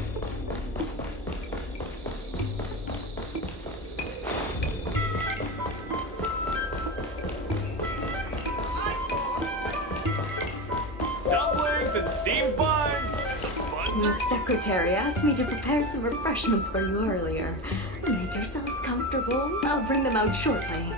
Dumplings and steamed buns! Buns The are... secretary asked me to prepare some refreshments for you earlier. Make yourselves comfortable. I'll bring them out shortly.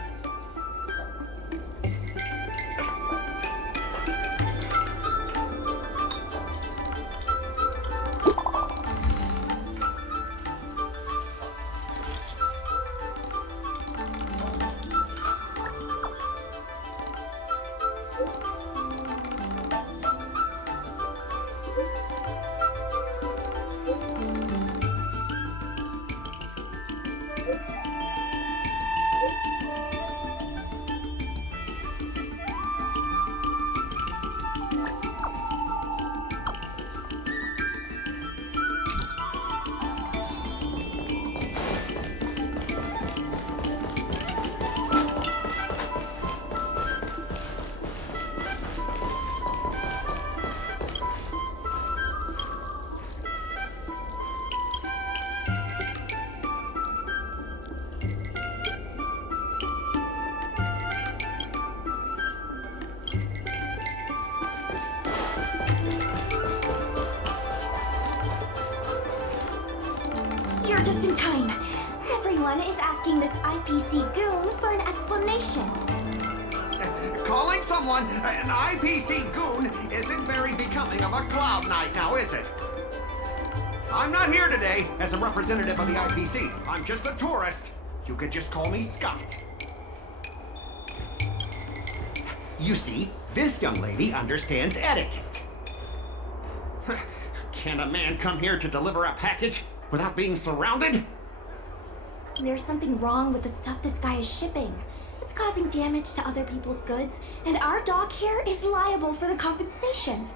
You're just in time. Everyone is asking this IPC goon for an explanation. Calling someone an IPC goon isn't very becoming of a Cloud Knight now, is it? I'm not here today as a representative of the IPC. I'm just a tourist. You could just call me Scott. You see, this young lady understands etiquette. Can a man come here to deliver a package without being surrounded? There's something wrong with the stuff this guy is shipping. It's causing damage to other people's goods, and our dock here is liable for the compensation.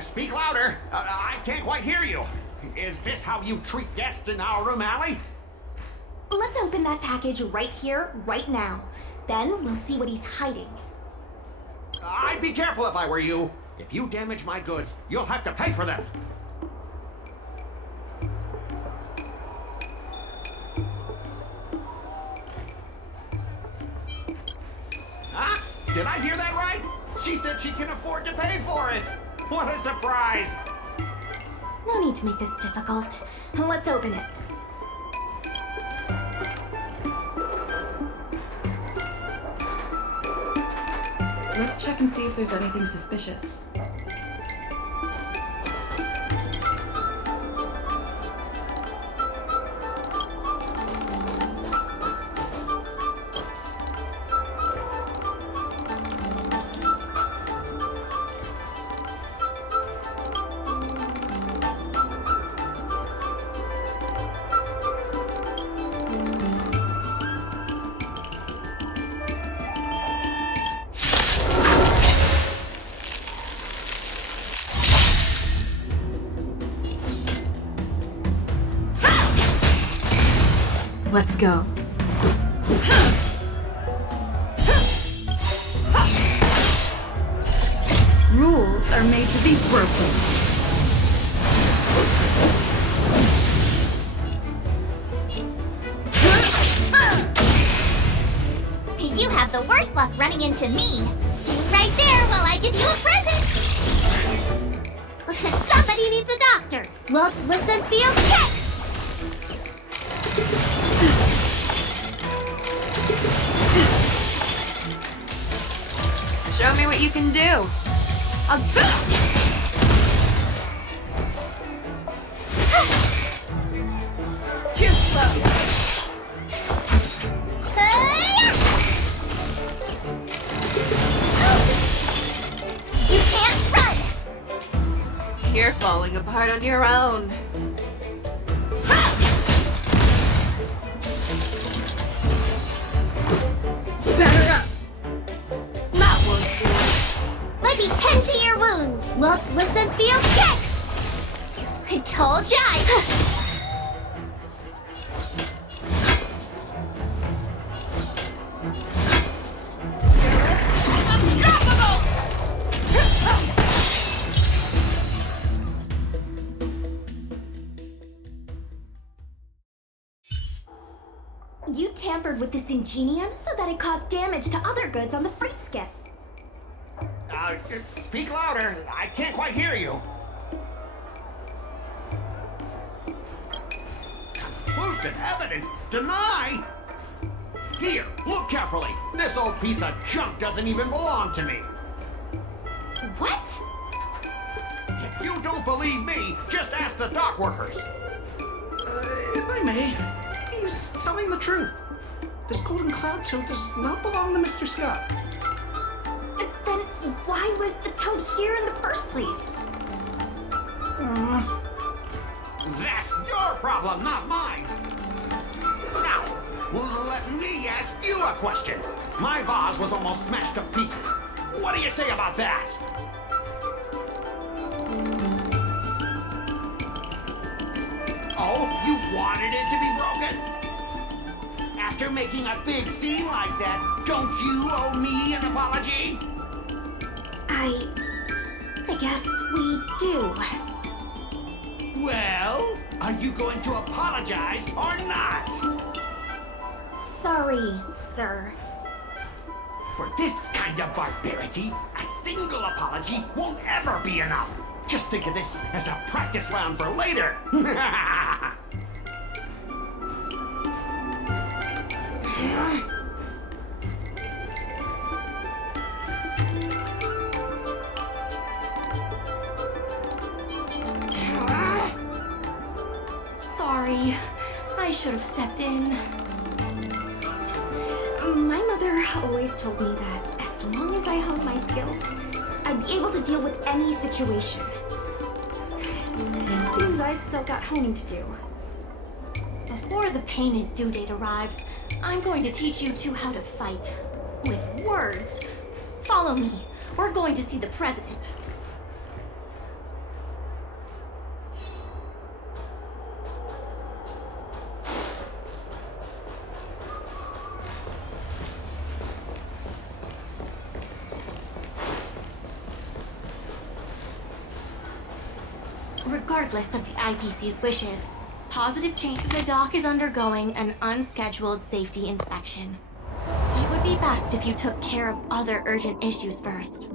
Speak louder. I can't quite hear you. Is this how you treat guests in our room alley? Let's open that package right here, right now. Then we'll see what he's hiding. I'd be careful if I were you. If you damage my goods, you'll have to pay for them. Huh? Did I hear that right? She said she can afford to pay for it. What a surprise! No need to make this difficult. Let's open it. Let's check and see if there's anything suspicious. Let's go. Rules are made to be broken. You have the worst luck running into me. Stay right there while I give you a present. Looks like somebody needs a doctor. Look, listen, feel, kick! Show me what you can do. Too slow. You can't run. You're falling apart on your own. Batter up. That won't do it. Let me tend to your wounds. Look, listen, feel, kick! I told ya. You tampered with this ingenium so that it caused damage to other goods on the freight skiff. Speak louder. I can't quite hear you. Conclusive evidence? Deny? Here, look carefully. This old piece of junk doesn't even belong to me. What? If you don't believe me, just ask the dock workers. If I may, he's telling the truth. This golden cloud toad does not belong to Mr. Scott. Then why was the toad here in the first place? That's your problem, not mine. Now, let me ask you a question. My vase was almost smashed to pieces. What do you say about that? Oh, you wanted it to be broken? After making a big scene like that, don't you owe me an apology? I guess we do. Well, are you going to apologize or not? Sorry, sir. For this kind of barbarity, a single apology won't ever be enough. Just think of this as a practice round for later. Sorry, I should have stepped in. My mother always told me that as long as I honed my skills, I'd be able to deal with any situation. It seems I've still got honing to do. Before the payment due date arrives, I'm going to teach you two how to fight. With words. Follow me. We're going to see the president. Regardless of the IPC's wishes, positive change. The dock is undergoing an unscheduled safety inspection. It would be best if you took care of other urgent issues first.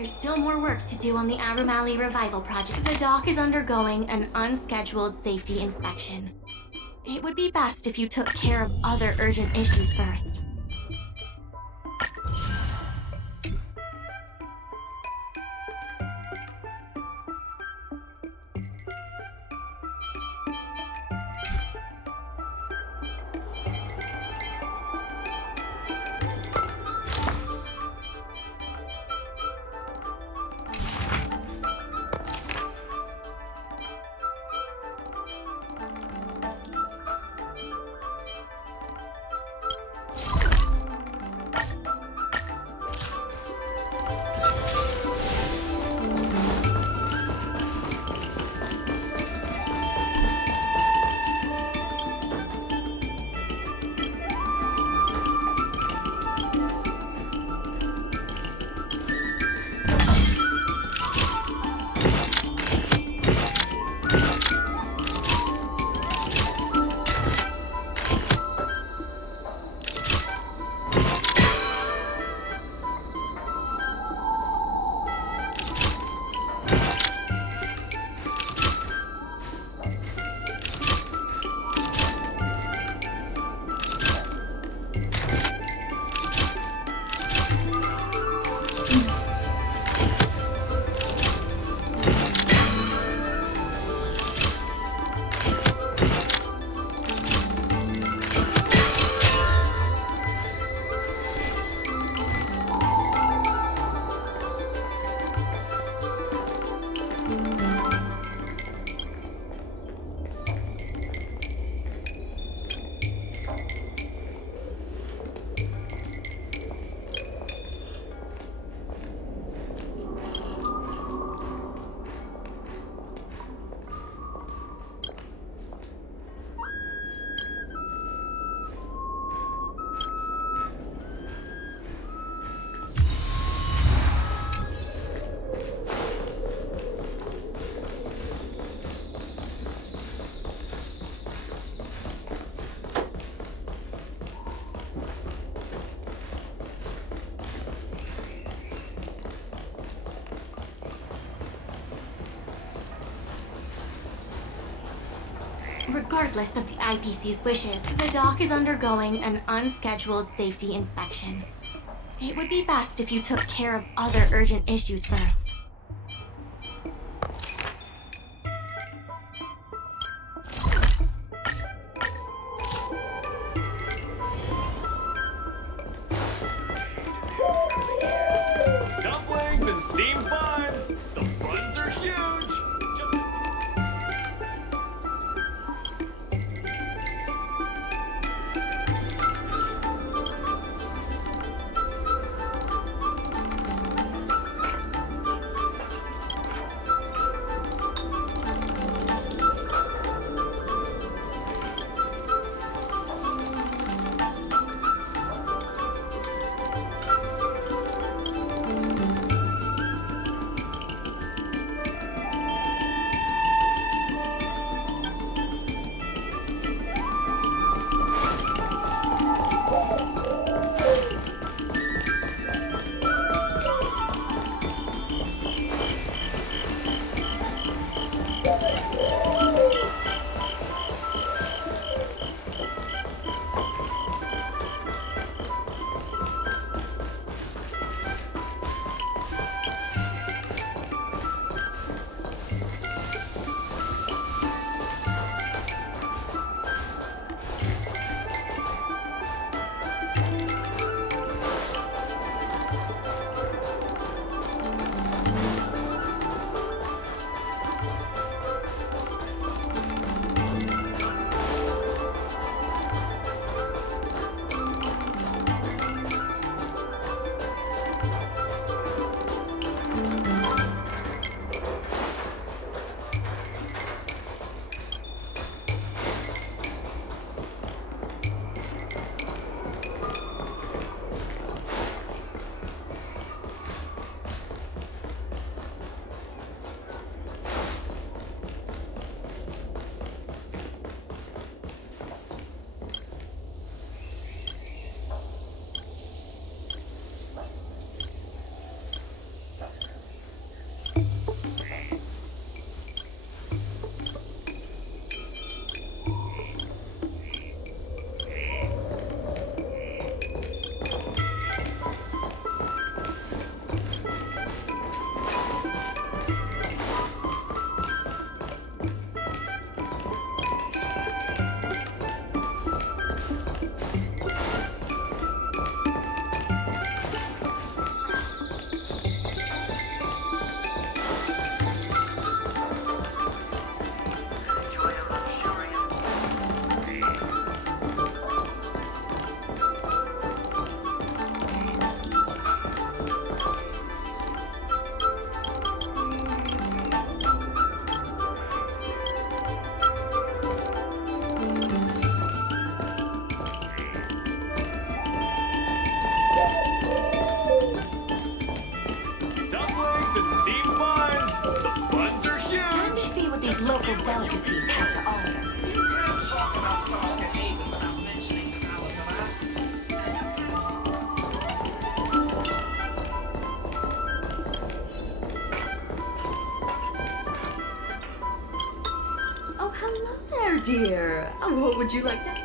There's still more work to do on the Arum Alley Revival Project. The dock is undergoing an unscheduled safety inspection. It would be best if you took care of other urgent issues first. Regardless of the IPC's wishes, the dock is undergoing an unscheduled safety inspection. It would be best if you took care of other urgent issues first. Dumplings and steamed buns! The buns are huge! delicacies have to offer. You can't talk about Saskia Haven without mentioning the Palace of Aspen. Oh, hello there, dear. Oh, what would you like to...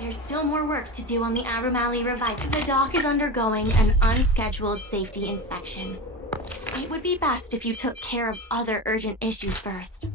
There's still more work to do on the Arum Alley Revival. The dock is undergoing an unscheduled safety inspection. It would be best if you took care of other urgent issues first.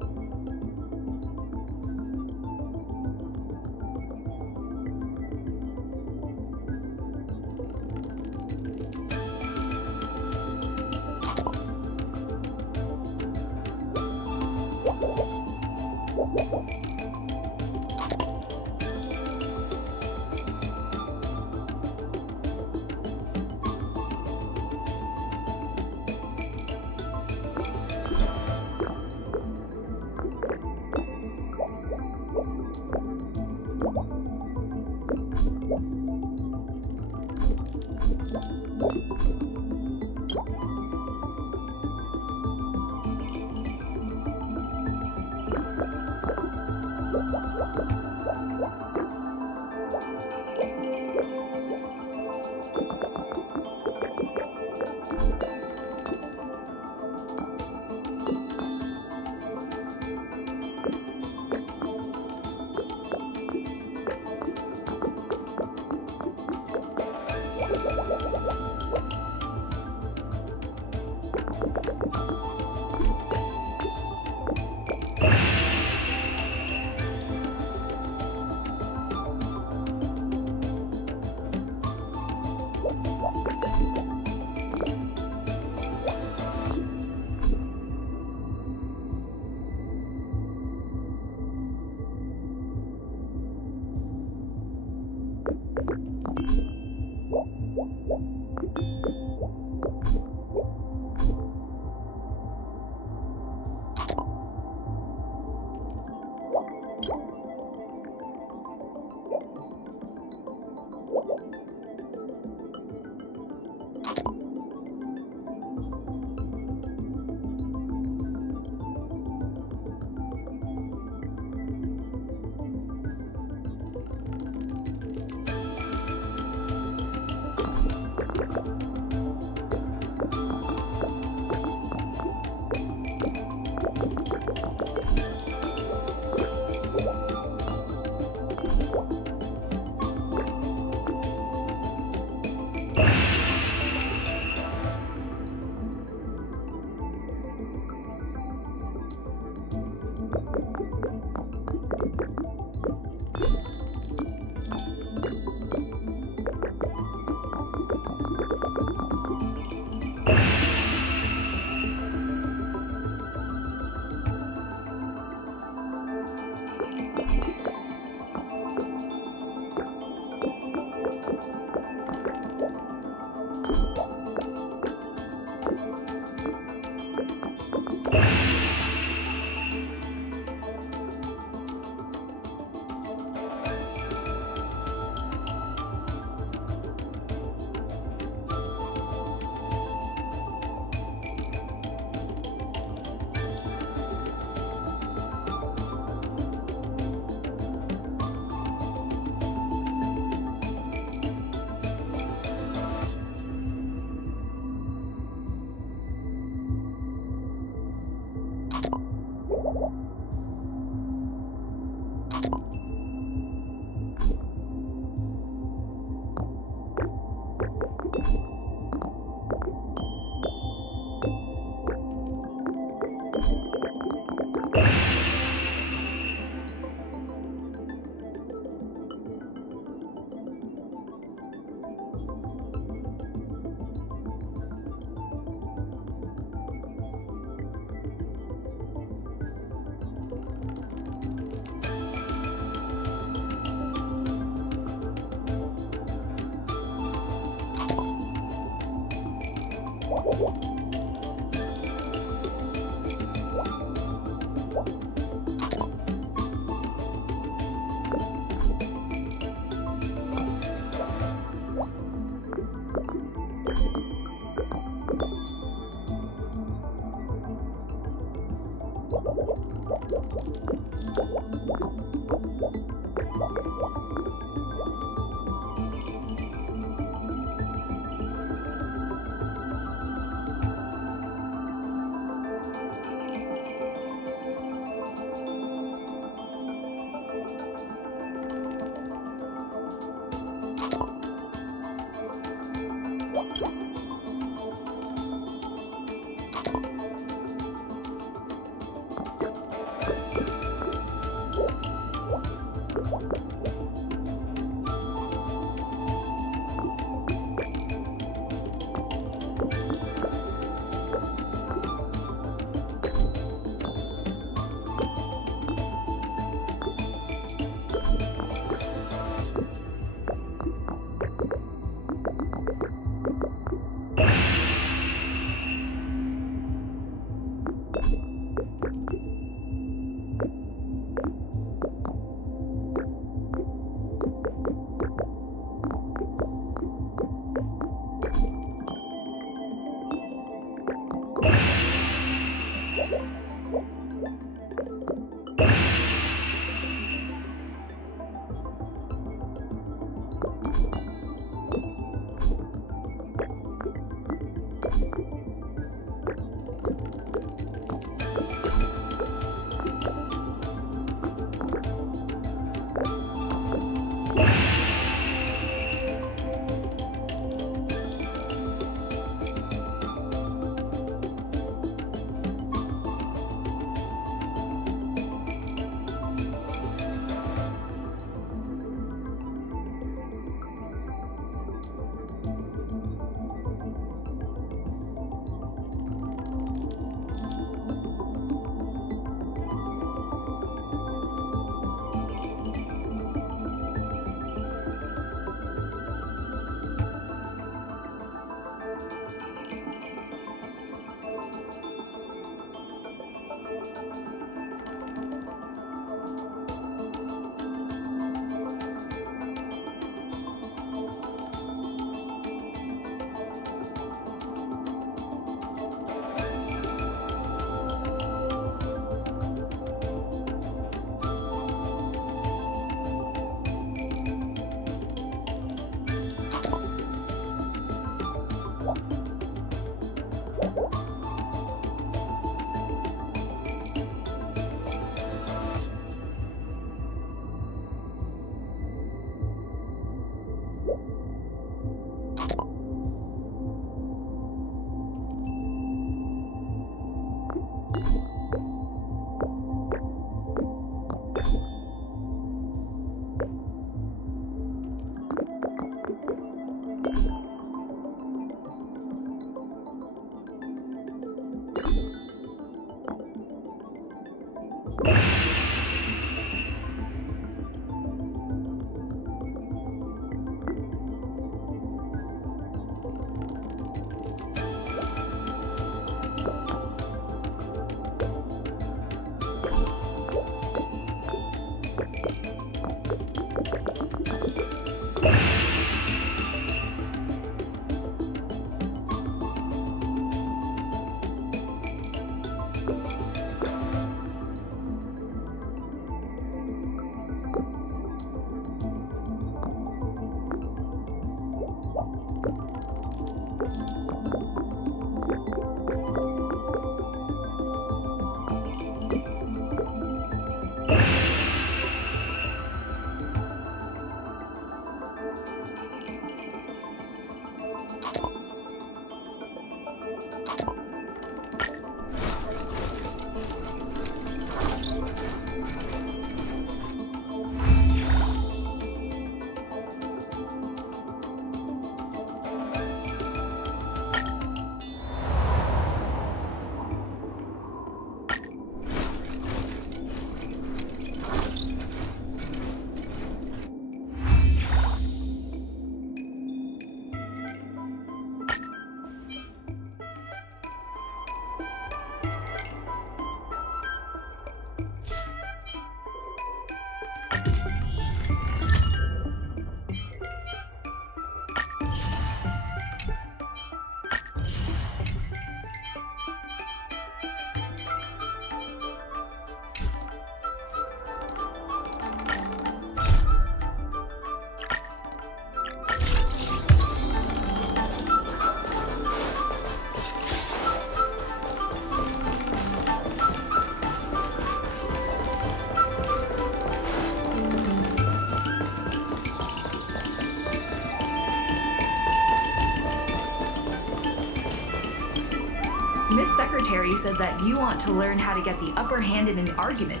Miss Secretary said that you want to learn how to get the upper hand in an argument.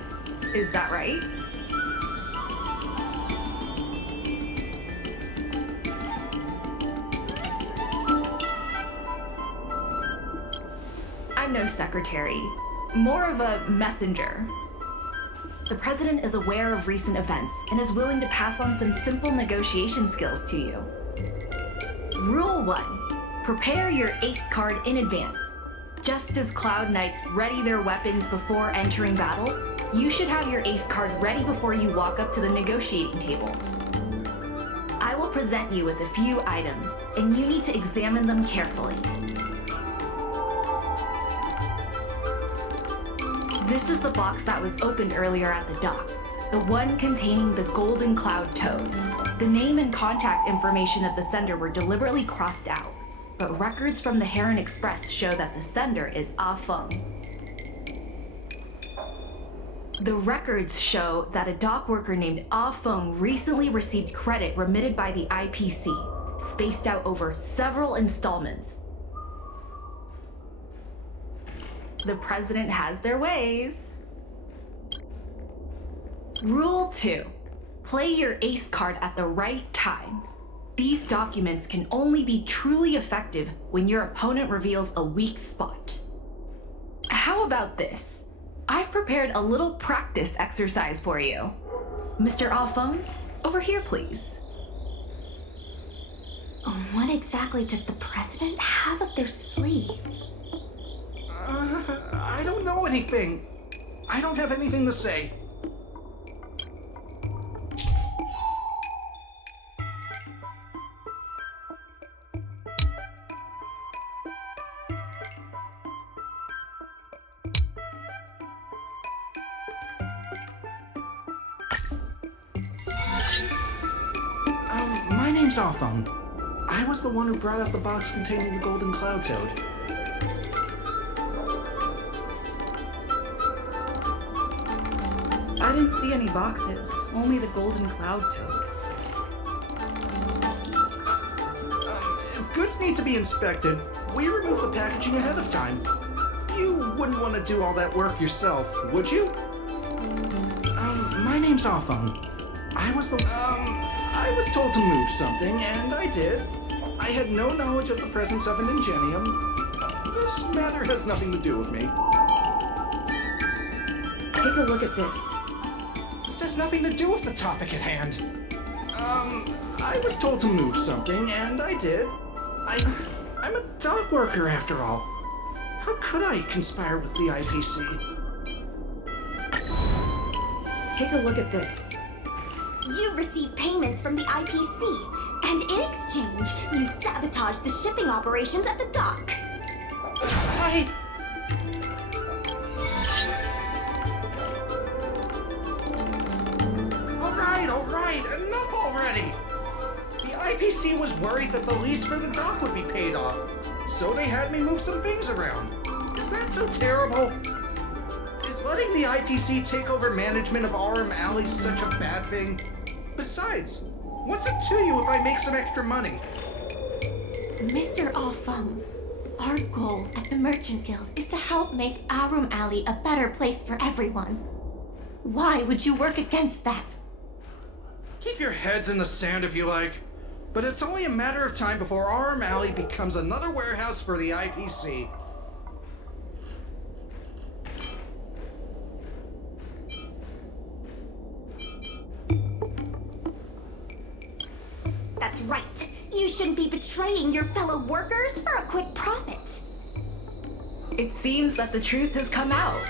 Is that right? I'm no secretary, more of a messenger. The president is aware of recent events and is willing to pass on some simple negotiation skills to you. Rule 1. Prepare your ace card in advance. Just as Cloud Knights ready their weapons before entering battle, you should have your ace card ready before you walk up to the negotiating table. I will present you with a few items, and you need to examine them carefully. This is the box that was opened earlier at the dock, the one containing the Golden Cloud Toad. The name and contact information of the sender were deliberately crossed out, but records from the Heron Express show that the sender is Ah Feng. The records show that a dock worker named Ah Feng recently received credit remitted by the IPC, spaced out over several installments. The president has their ways. Rule 2. Play your ace card at the right time. These documents can only be truly effective when your opponent reveals a weak spot. How about this? I've prepared a little practice exercise for you. Mr. Ah Feng, over here please. What exactly does the president have up their sleeve? I don't know anything. I don't have anything to say. My name's Ah Feng. I was the one who brought out the box containing the Golden Cloud Toad. I didn't see any boxes, only the Golden Cloud Toad. If goods need to be inspected, we remove the packaging ahead of time. You wouldn't want to do all that work yourself, would you? My name's Ah Feng. I was told to move something, and I did. I had no knowledge of the presence of an ingenium. This matter has nothing to do with me. Take a look at this. This has nothing to do with the topic at hand. I was told to move something, and I did. I'm a dock worker after all. How could I conspire with the IPC? Take a look at this. You received payments from the IPC, and in exchange, you sabotaged the shipping operations at the dock. All right, enough already! The IPC was worried that the lease for the dock would be paid off, so they had me move some things around. Is that so terrible? Is letting the IPC take over management of Aurum Alley such a bad thing? Besides, what's it to you if I make some extra money? Mr. Alfung, our goal at the Merchant Guild is to help make Aurum Alley a better place for everyone. Why would you work against that? Keep your heads in the sand if you like, but it's only a matter of time before Aurum Alley becomes another warehouse for the IPC. That's right. You shouldn't be betraying your fellow workers for a quick profit. It seems that the truth has come out.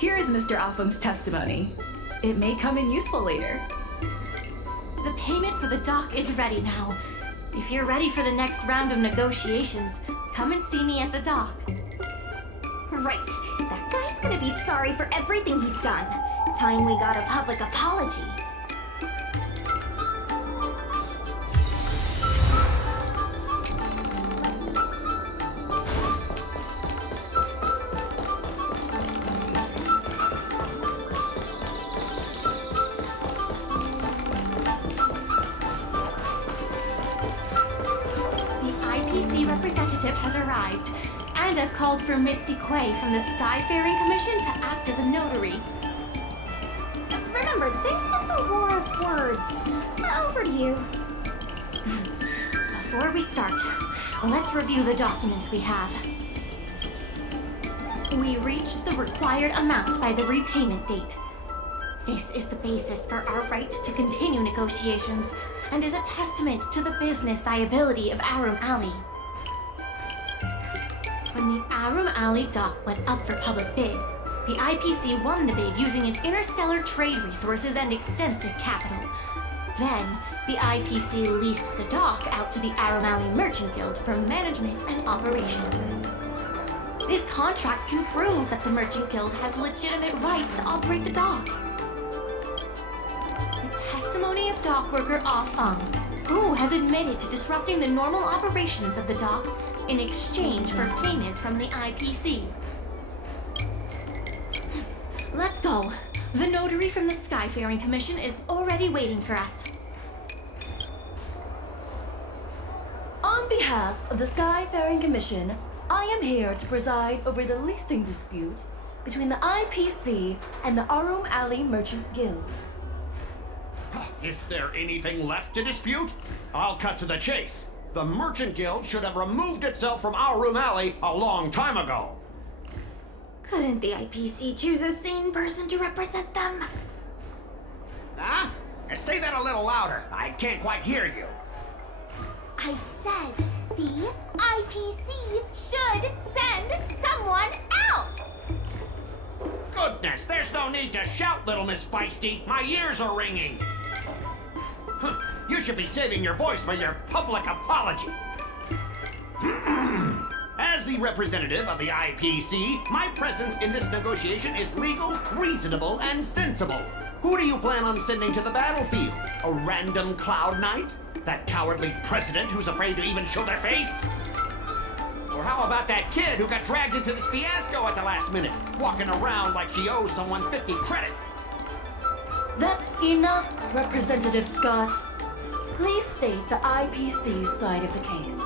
Here is Mr. Alfung's testimony. It may come in useful later. The payment for the dock is ready now. If you're ready for the next round of negotiations, come and see me at the dock. Right. That guy's gonna be sorry for everything he's done. Time we got a public apology. Representative has arrived, and I've called for Misty Quay from the Skyfaring Commission to act as a notary. Remember, this is a war of words. Over to you. Before we start, let's review the documents we have. We reached the required amount by the repayment date. This is the basis for our right to continue negotiations, and is a testament to the business viability of Aurum Alley. When the Aurum Alley dock went up for public bid, the IPC won the bid using its interstellar trade resources and extensive capital. Then, the IPC leased the dock out to the Aurum Alley Merchant Guild for management and operations. This contract can prove that the Merchant Guild has legitimate rights to operate the dock. The testimony of dock worker Ah Feng, who has admitted to disrupting the normal operations of the dock in exchange for payment from the IPC. Let's go. The notary from the Skyfaring Commission is already waiting for us. On behalf of the Skyfaring Commission, I am here to preside over the leasing dispute between the IPC and the Aurum Alley Merchant Guild. Is there anything left to dispute? I'll cut to the chase. The Merchant Guild should have removed itself from Aurum Alley a long time ago. Couldn't the IPC choose a sane person to represent them? Huh? Say that a little louder. I can't quite hear you. I said the IPC should send someone else! Goodness, there's no need to shout, little Miss Feisty. My ears are ringing. You should be saving your voice for your public apology. As the representative of the IPC, my presence in this negotiation is legal, reasonable, and sensible. Who do you plan on sending to the battlefield? A random Cloud Knight? That cowardly president who's afraid to even show their face? Or how about that kid who got dragged into this fiasco at the last minute, walking around like she owes someone 50 credits? That's enough, Representative Scott. Please state the IPC's side of the case.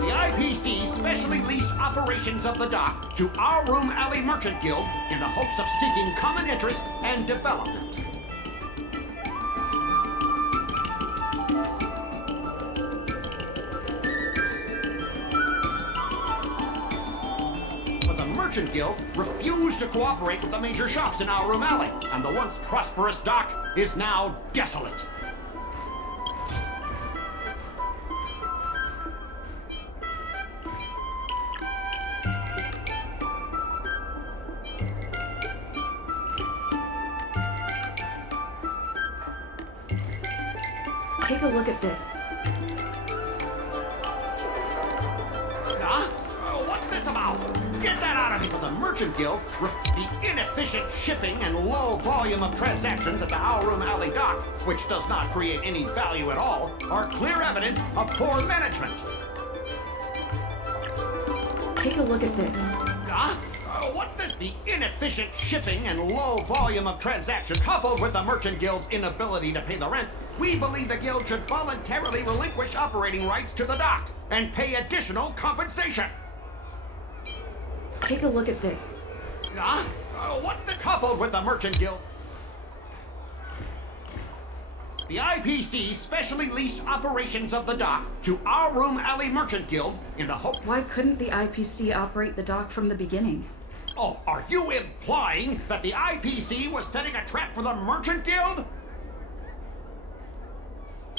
The IPC specially leased operations of the dock to Aurum Alley Merchant Guild in the hopes of seeking common interest and development. But the Merchant Guild refused to cooperate with the major shops in Aurum Alley, and the once prosperous dock is now desolate. Take a look at this. Huh? What's this about? Get that out of here! The Merchant Guild, the inefficient shipping and low volume of transactions at the Aurum Alley dock, which does not create any value at all, are clear evidence of poor management. Take a look at this. Huh? What's this? The inefficient shipping and low volume of transactions coupled with the Merchant Guild's inability to pay the rent, we believe the Guild should voluntarily relinquish operating rights to the dock and pay additional compensation. Take a look at this. Huh? What's the coupled with the Merchant Guild? The IPC specially leased operations of the dock to our Room Alley Merchant Guild in the hope... Why couldn't the IPC operate the dock from the beginning? Oh, are you implying that the IPC was setting a trap for the Merchant Guild?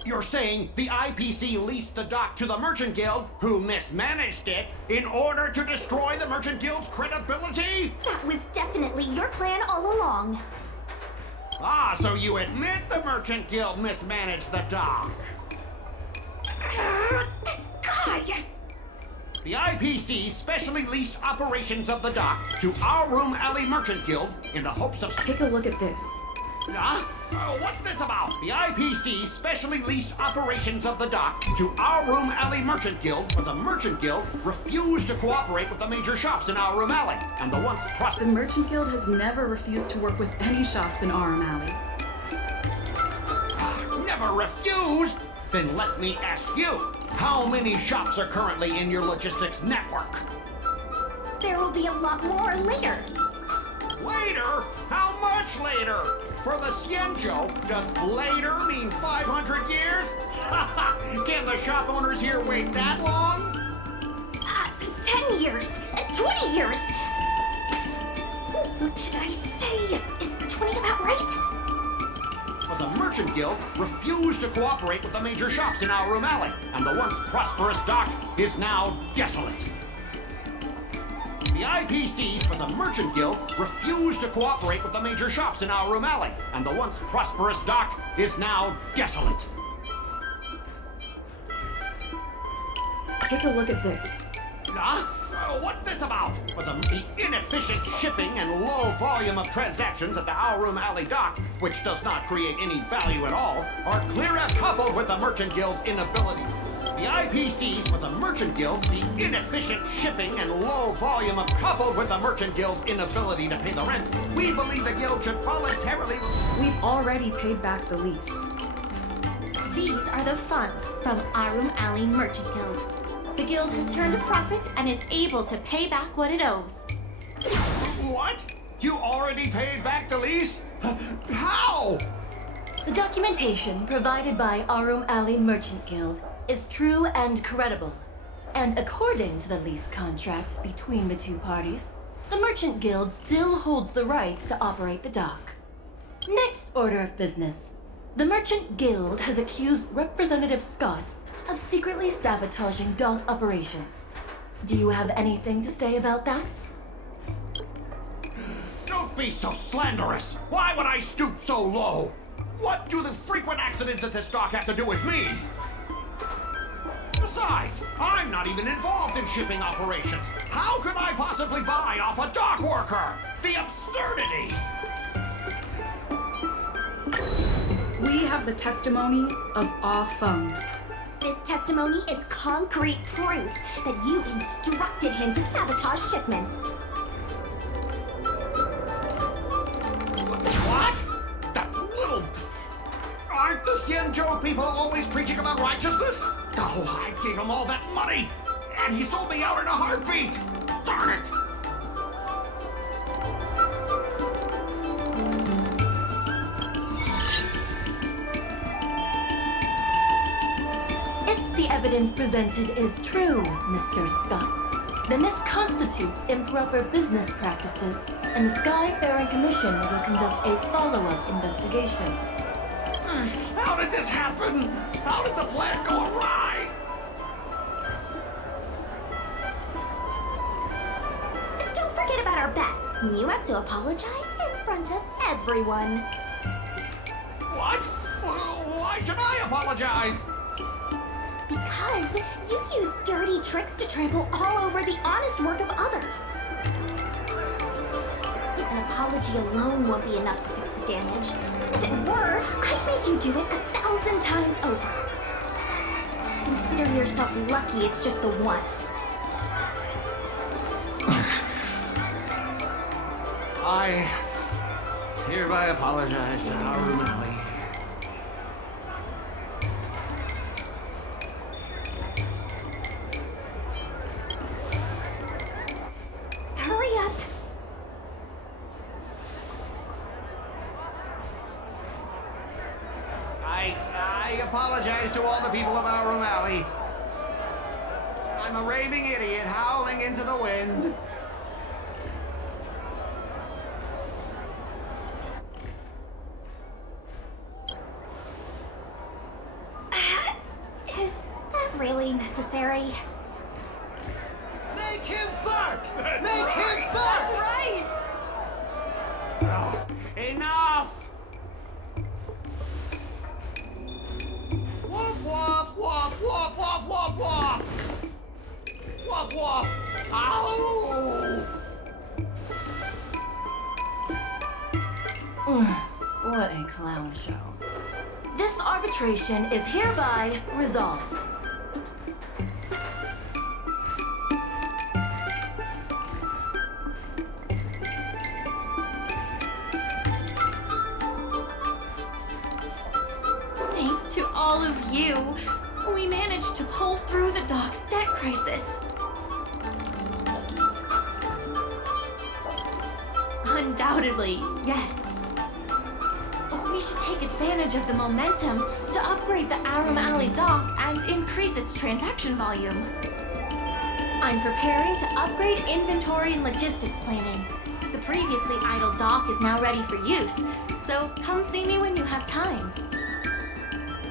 You're saying the IPC leased the dock to the Merchant Guild, who mismanaged it, in order to destroy the Merchant Guild's credibility? That was definitely your plan all along. Ah, so you admit the Merchant Guild mismanaged the dock? This guy! The IPC specially leased operations of the dock to our Room Alley Merchant Guild in the hopes of... Take a look at this. Huh? What's this about? The IPC specially leased operations of the dock to our Room Alley Merchant Guild, but the Merchant Guild refused to cooperate with the major shops in our Room Alley, and the once The Merchant Guild has never refused to work with any shops in Arm Alley. Never refused? Then let me ask you, how many shops are currently in your logistics network? There will be a lot more later. Later? How much later? For the Xianzhou, does later mean 500 years? Can the shop owners here wait that long? 10 years. 20 years. What should I say? Is 20 about right? But the Merchant Guild refused to cooperate with the major shops in our Room Alley, and the once prosperous dock is now desolate. The IPCs for the Merchant Guild refused to cooperate with the major shops in our Room Alley, and the once prosperous dock is now desolate. Take a look at this. Huh? What's this about? But the inefficient shipping and low volume of transactions at the Our Room Alley dock, which does not create any value at all, are clear as coupled with the Merchant Guild's inability. The IPCs for the Merchant Guild, the inefficient shipping and low volume of coupled with the Merchant Guild's inability to pay the rent, we believe the Guild should voluntarily... We've already paid back the lease. These are the funds from Arum Alley Merchant Guild. The guild has turned a profit and is able to pay back what it owes. What? You already paid back the lease? How? The documentation provided by Arum Alley Merchant Guild is true and credible. And according to the lease contract between the two parties, the Merchant Guild still holds the rights to operate the dock. Next order of business. The Merchant Guild has accused Representative Scott of secretly sabotaging dock operations. Do you have anything to say about that? Don't be so slanderous! Why would I stoop so low? What do the frequent accidents at this dock have to do with me? Besides, I'm not even involved in shipping operations. How could I possibly buy off a dock worker? The absurdity! We have the testimony of Ah Feng. This testimony is concrete proof that you instructed him to sabotage shipments. What? That little... Aren't the Xianzhou people always preaching about righteousness? Oh, I gave him all that money, and he sold me out in a heartbeat! Darn it! If the evidence presented is true, Mr. Scott, then this constitutes improper business practices, and the Skyfaring Commission will conduct a follow-up investigation. How did this happen? How did the plan go awry? Don't forget about our bet. You have to apologize in front of everyone. What? Why should I apologize? Because you use dirty tricks to trample all over the honest work of others. An apology alone won't be enough to fix the damage. If it were, I'd make you do it 1,000 times over. Consider yourself lucky it's just the once. I hereby apologize to Harum Ali. Hurry up. I apologize to all the people of Harum Ali. I'm a raving idiot howling into the wind. Is that really necessary? Make him bark! That's Make right! him bark! That's right! Oh, enough! Woof, woof, woof, woof, woof, woof, woof! Woof, woof! Ow! What a clown show. This arbitration is hereby resolved. Thanks to all of you, we managed to pull through the dock's debt crisis. Undoubtedly, yes. We should take advantage of the momentum to upgrade the Arum Alley dock and increase its transaction volume. I'm preparing to upgrade inventory and logistics planning. The previously idle dock is now ready for use, so come see me when you have time.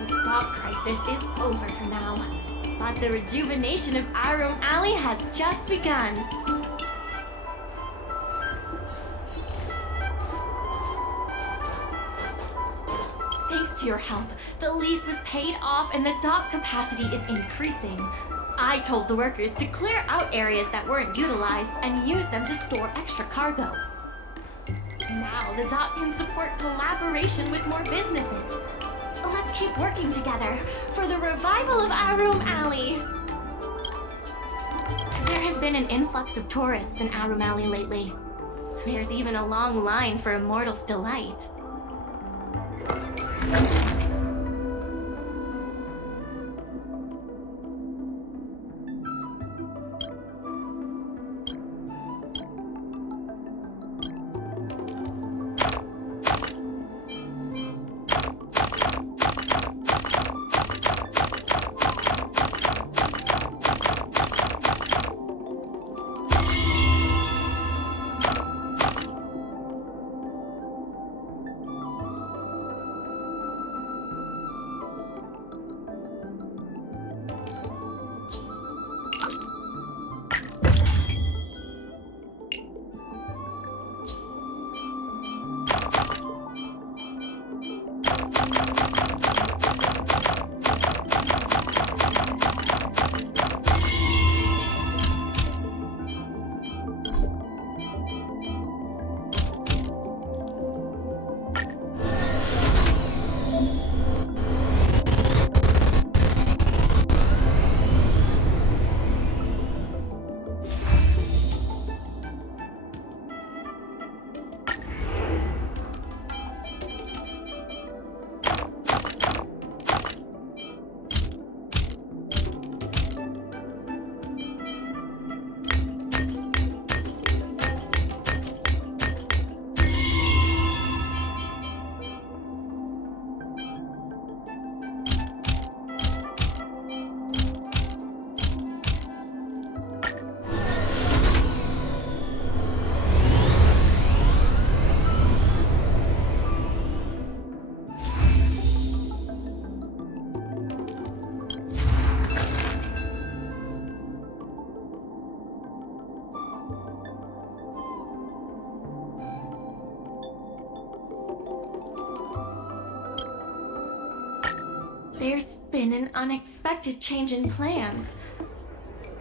The dock crisis is over for now, but the rejuvenation of Arum Alley has just begun. Thanks to your help, the lease was paid off and the dock capacity is increasing. I told the workers to clear out areas that weren't utilized and use them to store extra cargo. Now the dock can support collaboration with more businesses. Let's keep working together for the revival of Arum Alley. There has been an influx of tourists in Arum Alley lately. There's even a long line for Immortal's Delight. There's been an unexpected change in plans.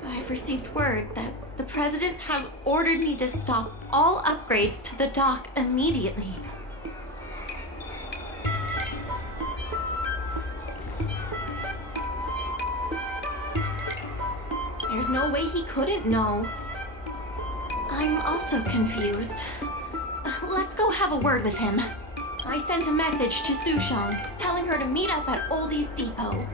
I've received word that the President has ordered me to stop all upgrades to the dock immediately. There's no way he couldn't know. I'm also confused. Let's go have a word with him. I sent a message to Sushong, telling her to meet up at Oldie's Depot.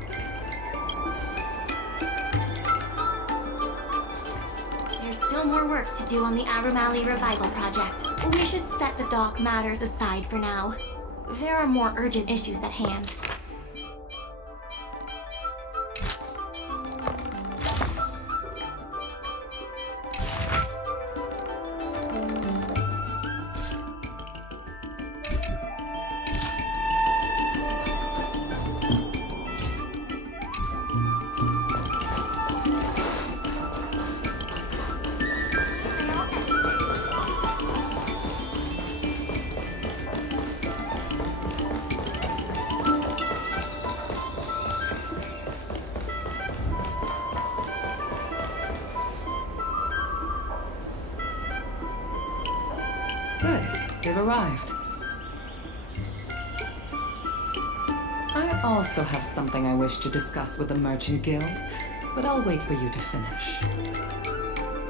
There's still more work to do on the Arum Alley Revival Project. We should set the dock matters aside for now. There are more urgent issues at hand. Good. They've arrived. I also have something I wish to discuss with the Merchant Guild, but I'll wait for you to finish.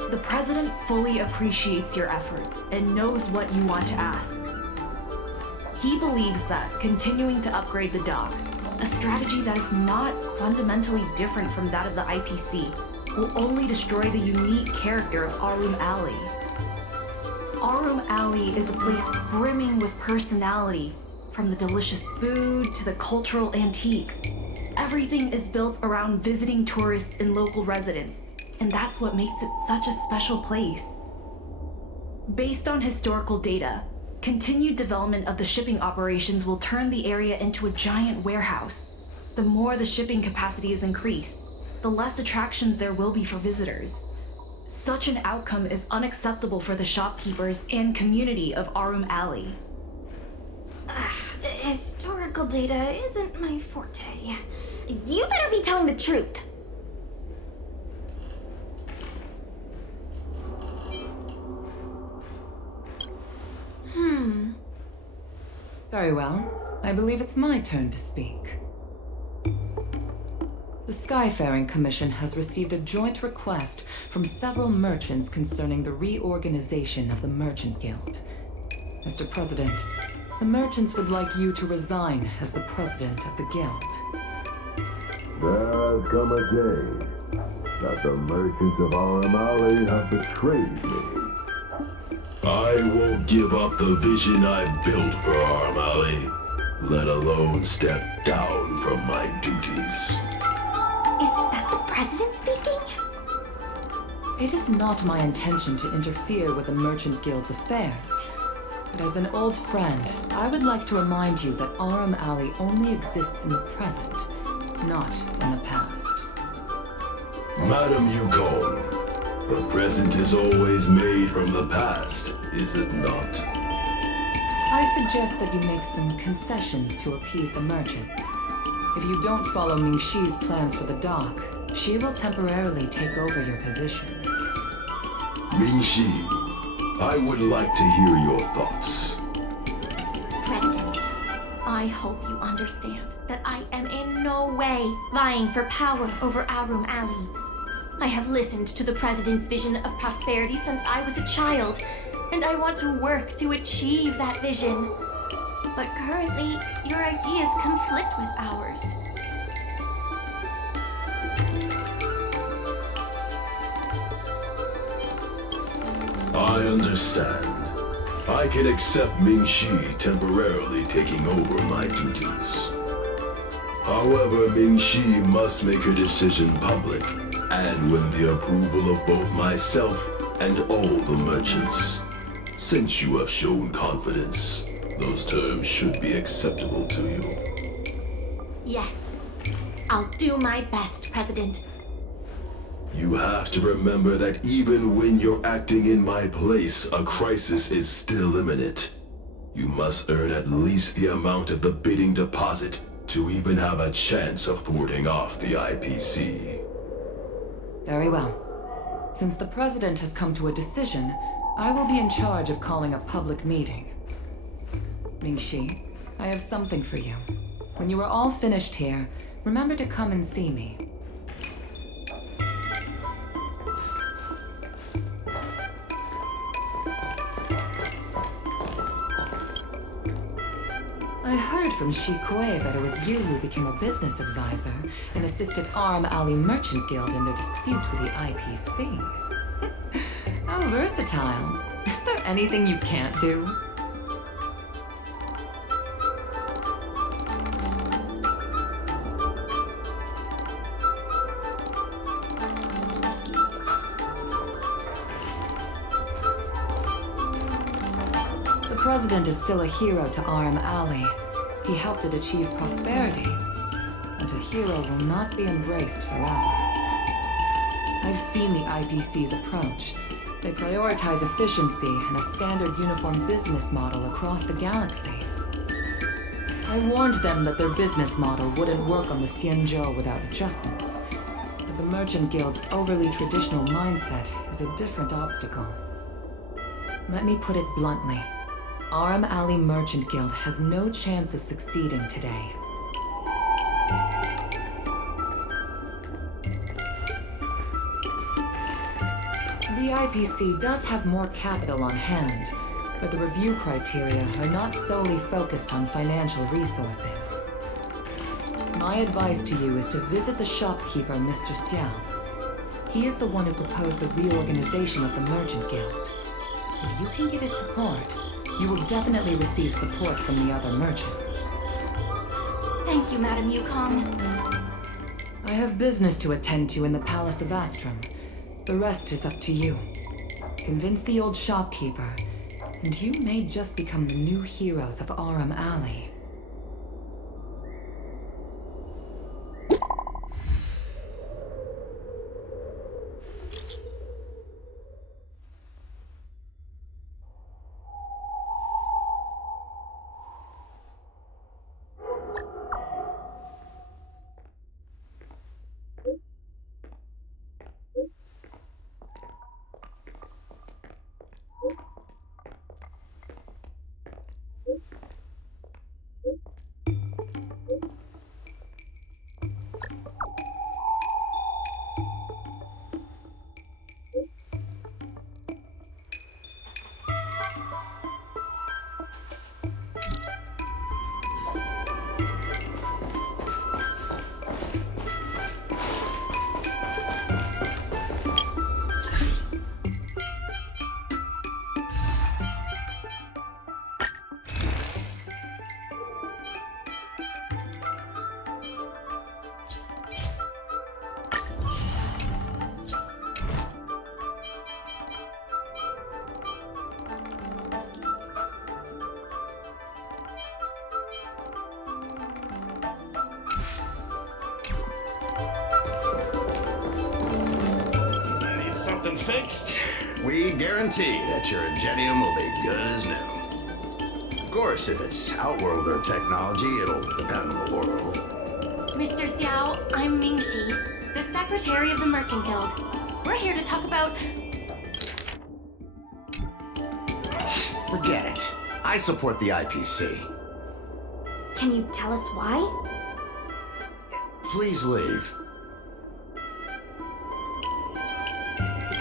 The President fully appreciates your efforts and knows what you want to ask. He believes that continuing to upgrade the dock, a strategy that is not fundamentally different from that of the IPC, will only destroy the unique character of Arum Alley. Arum Alley is a place brimming with personality, from the delicious food to the cultural antiques. Everything is built around visiting tourists and local residents, and that's what makes it such a special place. Based on historical data, continued development of the shipping operations will turn the area into a giant warehouse. The more the shipping capacity is increased, the less attractions there will be for visitors. Such an outcome is unacceptable for the shopkeepers and community of Arum Alley. Historical data isn't my forte. You better be telling the truth. Very well. I believe it's my turn to speak. The Skyfaring Commission has received a joint request from several merchants concerning the reorganization of the Merchant Guild. Mr. President, the merchants would like you to resign as the president of the guild. There has come a day that the merchants of Arum Alley have betrayed me. I won't give up the vision I've built for Arum Alley, let alone step down from my duties. Is that the president speaking? It is not my intention to interfere with the Merchant Guild's affairs. But as an old friend, I would like to remind you that Arum Alley only exists in the present, not in the past. Madam Yukon, the present is always made from the past, is it not? I suggest that you make some concessions to appease the merchants. If you don't follow Mingxi's plans for the dock, she will temporarily take over your position. Mingxi, I would like to hear your thoughts. President, I hope you understand that I am in no way vying for power over Arum Alley. I have listened to the President's vision of prosperity since I was a child, and I want to work to achieve that vision. But currently, your ideas conflict with ours. I understand. I can accept Mingxi temporarily taking over my duties. However, Mingxi must make her decision public and win the approval of both myself and all the merchants. Since you have shown confidence, those terms should be acceptable to you. Yes, I'll do my best, President. You have to remember that even when you're acting in my place, a crisis is still imminent. You must earn at least the amount of the bidding deposit to even have a chance of thwarting off the IPC. Very well. Since the President has come to a decision, I will be in charge of calling a public meeting. Mingxi, I have something for you. When you are all finished here, remember to come and see me. I heard from Shikue that it was you who became a business advisor and assisted Aram Alley Merchant Guild in their dispute with the IPC. How versatile. Is there anything you can't do? The president is still a hero to Aram Alley. He helped it achieve prosperity. But a hero will not be embraced forever. I've seen the IPC's approach. They prioritize efficiency and a standard uniform business model across the galaxy. I warned them that their business model wouldn't work on the Xianzhou without adjustments. But the Merchant Guild's overly traditional mindset is a different obstacle. Let me put it bluntly. Aram Alley Merchant Guild has no chance of succeeding today. The IPC does have more capital on hand, but the review criteria are not solely focused on financial resources. My advice to you is to visit the shopkeeper, Mr. Xiao. He is the one who proposed the reorganization of the Merchant Guild. If you can get his support, you will definitely receive support from the other merchants. Thank you, Madam Yukong. I have business to attend to in the Palace of Astrum. The rest is up to you. Convince the old shopkeeper, and you may just become the new heroes of Aram Alley. Something fixed? We guarantee that your Ingenium will be good as new. Of course, if it's Outworlder technology, it'll depend on the world. Mr. Xiao, I'm Mingxi, the secretary of the Merchant Guild. We're here to talk about... Forget it. I support the IPC. Can you tell us why? Please leave.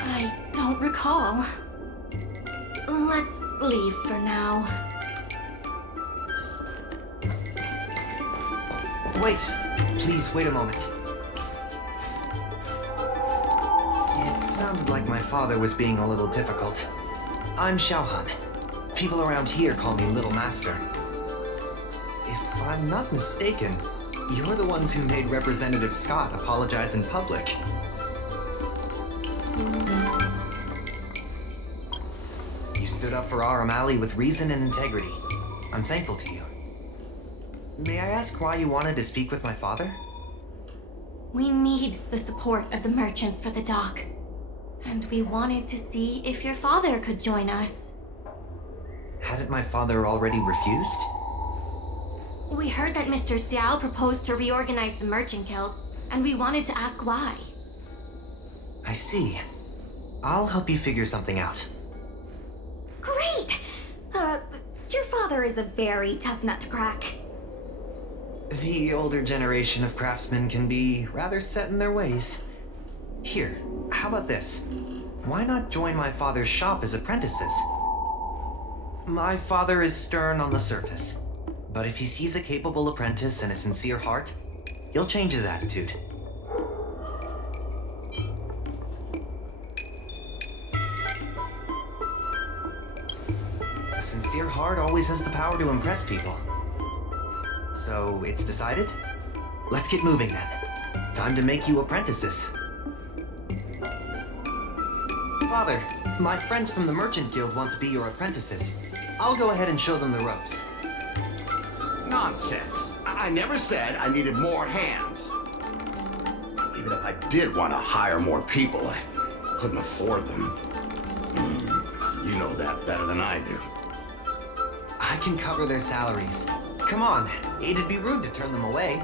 I don't recall. Let's leave for now. Wait. Please, wait a moment. It sounded like my father was being a little difficult. I'm Xiaohan. People around here call me Little Master. If I'm not mistaken, you're the ones who made Representative Scott apologize in public. You stood up for Aram Alley with reason and integrity. I'm thankful to you. May I ask why you wanted to speak with my father? We need the support of the merchants for the dock. And we wanted to see if your father could join us. Hadn't my father already refused? We heard that Mr. Xiao proposed to reorganize the Merchant Guild, and we wanted to ask why. I see. I'll help you figure something out. Great! Your father is a very tough nut to crack. The older generation of craftsmen can be rather set in their ways. Here, how about this? Why not join my father's shop as apprentices? My father is stern on the surface, But if he sees a capable apprentice and a sincere heart, he'll change his attitude. A sincere heart always has the power to impress people. So it's decided? Let's get moving then. Time to make you apprentices. Father, my friends from the Merchant Guild want to be your apprentices. I'll go ahead and show them the ropes. Nonsense. I never said I needed more hands. Even if I did want to hire more people, I couldn't afford them. You know that better than I do. I can cover their salaries. Come on, it'd be rude to turn them away.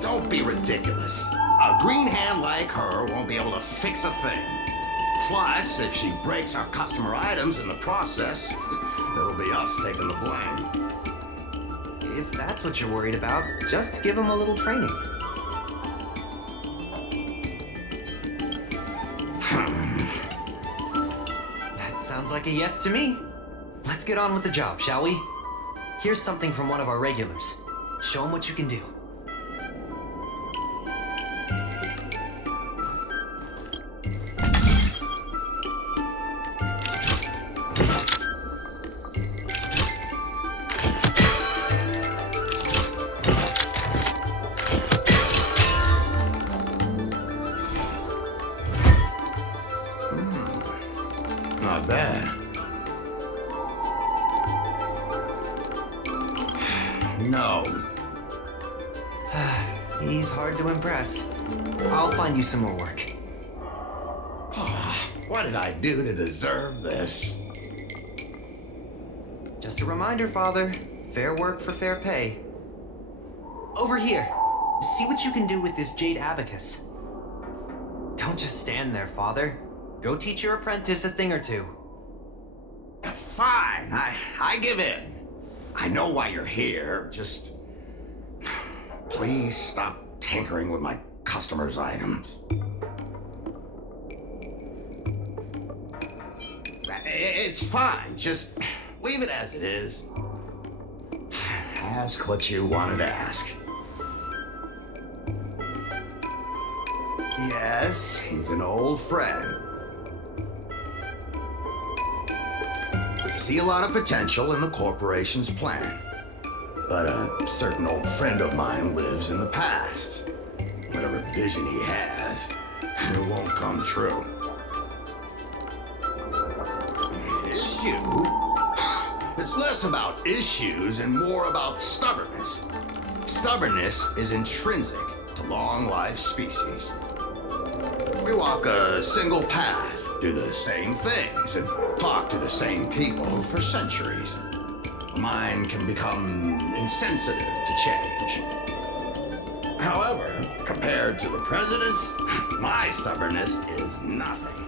Don't be ridiculous. A green hand like her won't be able to fix a thing. Plus, if she breaks our customer items in the process, it'll be us taking the blame. If that's what you're worried about, just give them a little training. That sounds like a yes to me. Let's get on with the job, shall we? Here's something from one of our regulars. Show them what you can do. Not bad. No. He's hard to impress. I'll find you some more work. What did I do to deserve this? Just a reminder, Father. Fair work for fair pay. Over here. See what you can do with this jade abacus. Don't just stand there, Father. Go teach your apprentice a thing or two. Fine, I give in. I know why you're here, just... Please stop tinkering with my customers' items. It's fine, just leave it as it is. Ask what you wanted to ask. Yes, he's an old friend. I see a lot of potential in the corporation's plan. But a certain old friend of mine lives in the past. Whatever vision he has, it won't come true. Issue? It's less about issues and more about stubbornness. Stubbornness is intrinsic to long-lived species. We walk a single path, do the same things, and talk to the same people for centuries. The mind can become insensitive to change. However, compared to the president's, my stubbornness is nothing.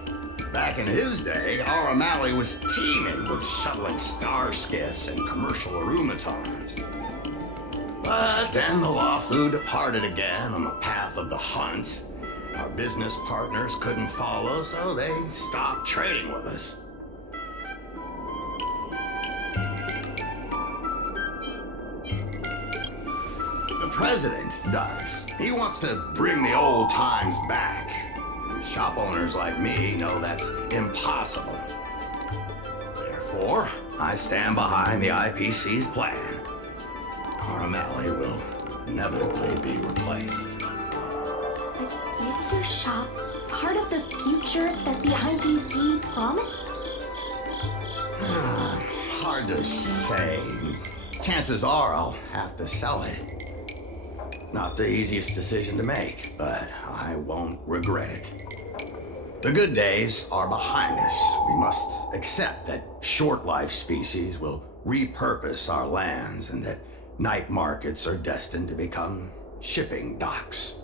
Back in his day, our O'Malley was teeming with shuttling star skiffs and commercial aromatons. But then the law flew departed again on the path of the hunt. Our business partners couldn't follow, so they stopped trading with us. The president does. He wants to bring the old times back. Shop owners like me know that's impossible. Therefore, I stand behind the IPC's plan. Our O'Malley will inevitably be replaced. But is your shop part of the future that the IPC promised? Hard to say. Chances are I'll have to sell it. Not the easiest decision to make, but I won't regret it. The good days are behind us. We must accept that short-life species will repurpose our lands and that night markets are destined to become shipping docks.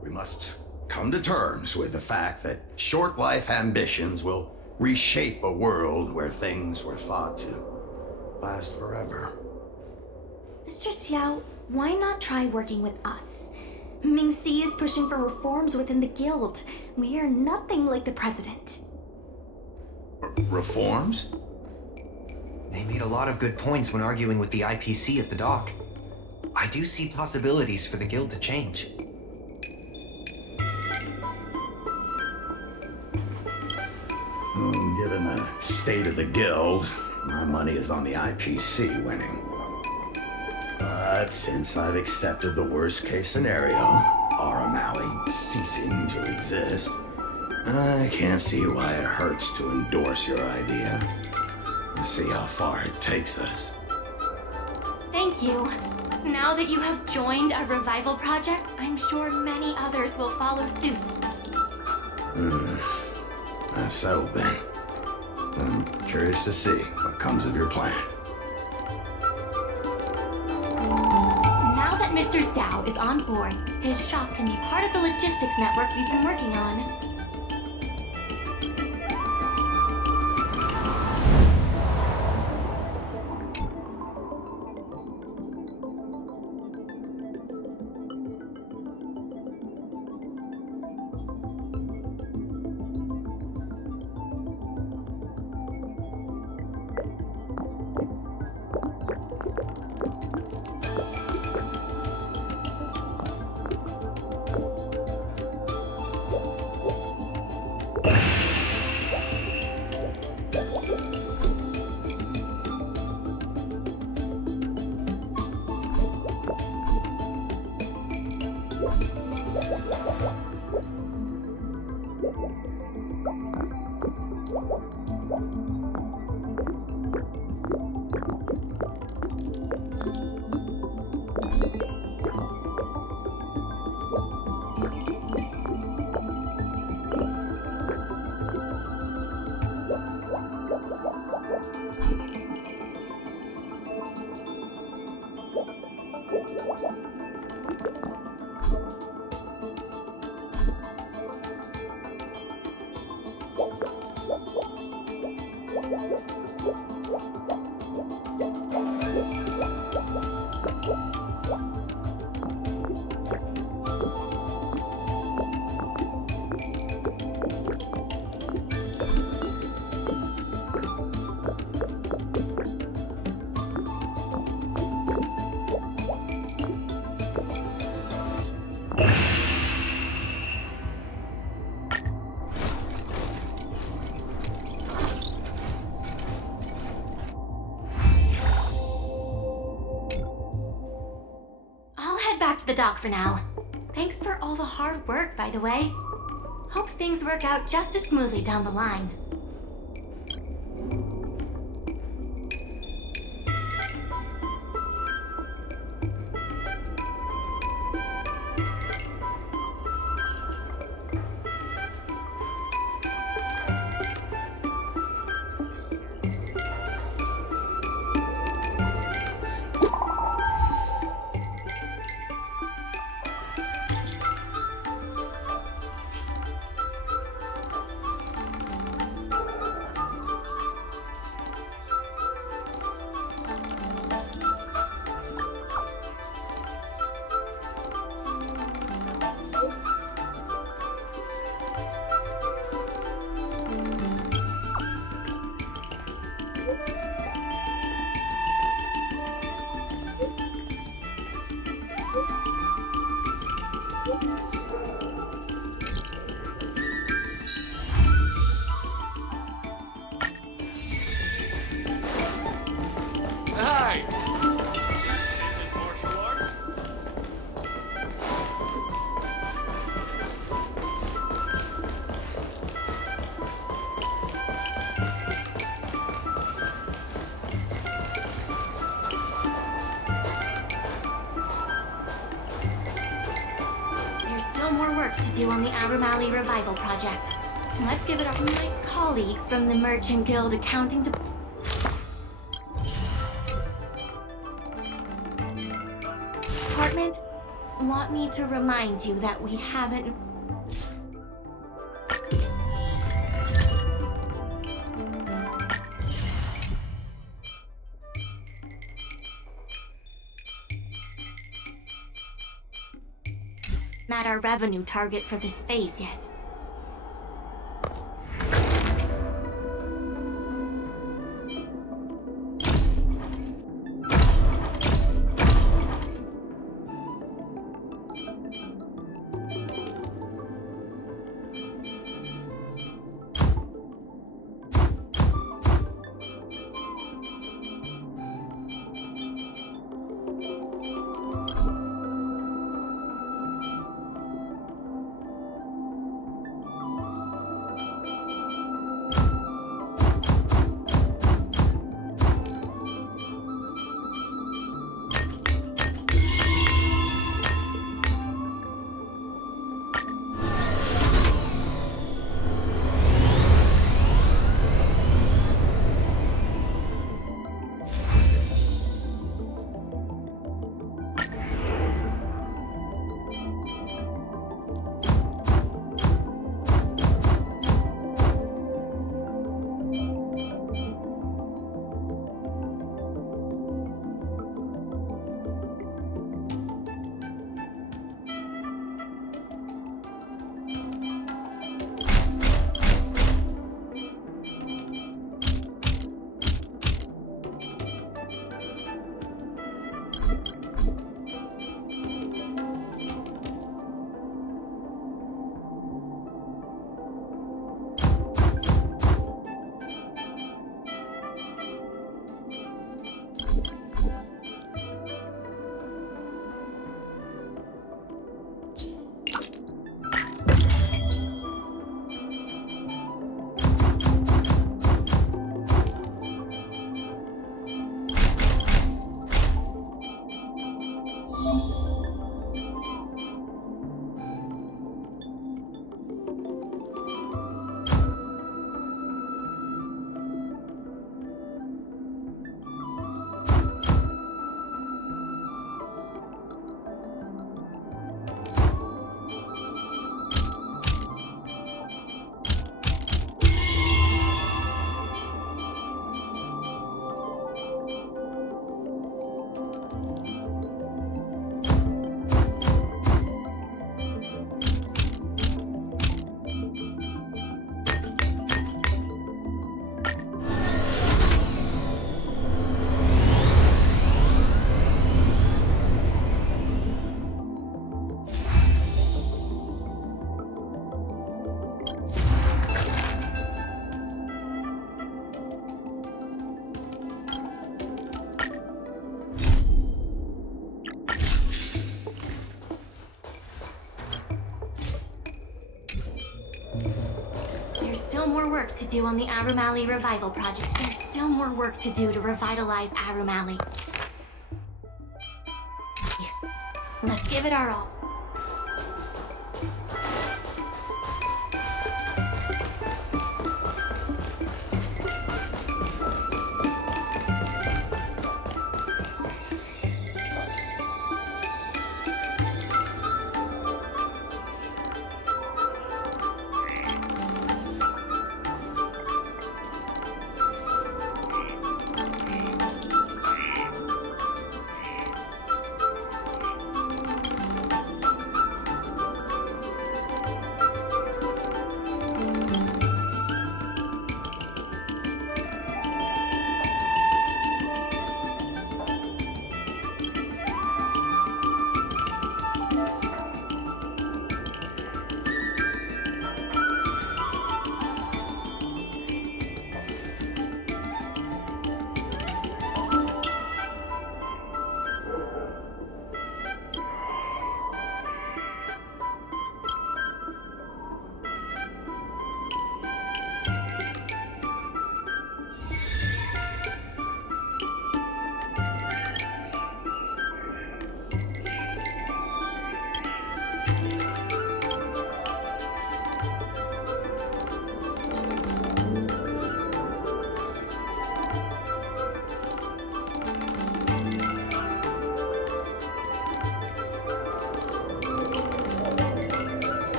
We must come to terms with the fact that short-life ambitions will reshape a world where things were thought to last forever. Mr. Xiao, why not try working with us? Ming-Si is pushing for reforms within the guild. We are nothing like the president. Reforms? They made a lot of good points when arguing with the IPC at the dock. I do see possibilities for the guild to change. Given the state of the guild, my money is on the IPC winning. But since I've accepted the worst-case scenario, Aurum Alley ceasing to exist, I can't see why it hurts to endorse your idea. Let's see how far it takes us. Thank you. Now that you have joined our revival project, I'm sure many others will follow suit. That's settled then. I'm curious to see what comes of your plan. Now that Mr. Zhao is on board, his shop can be part of the logistics network we've been working on. Back to the dock for now. Thanks for all the hard work, by the way. Hope things work out just as smoothly down the line. Hi! Fitness martial arts? There's still more work to do on the Aurum Alley Revival project. Let's give it up to my colleagues from the Merchant Guild Accounting Department want me to remind you that we haven't... met our revenue target for this phase yet. to do on the Arum Alley Revival Project, there's still more work to do to revitalize Arum Alley. Let's give it our all.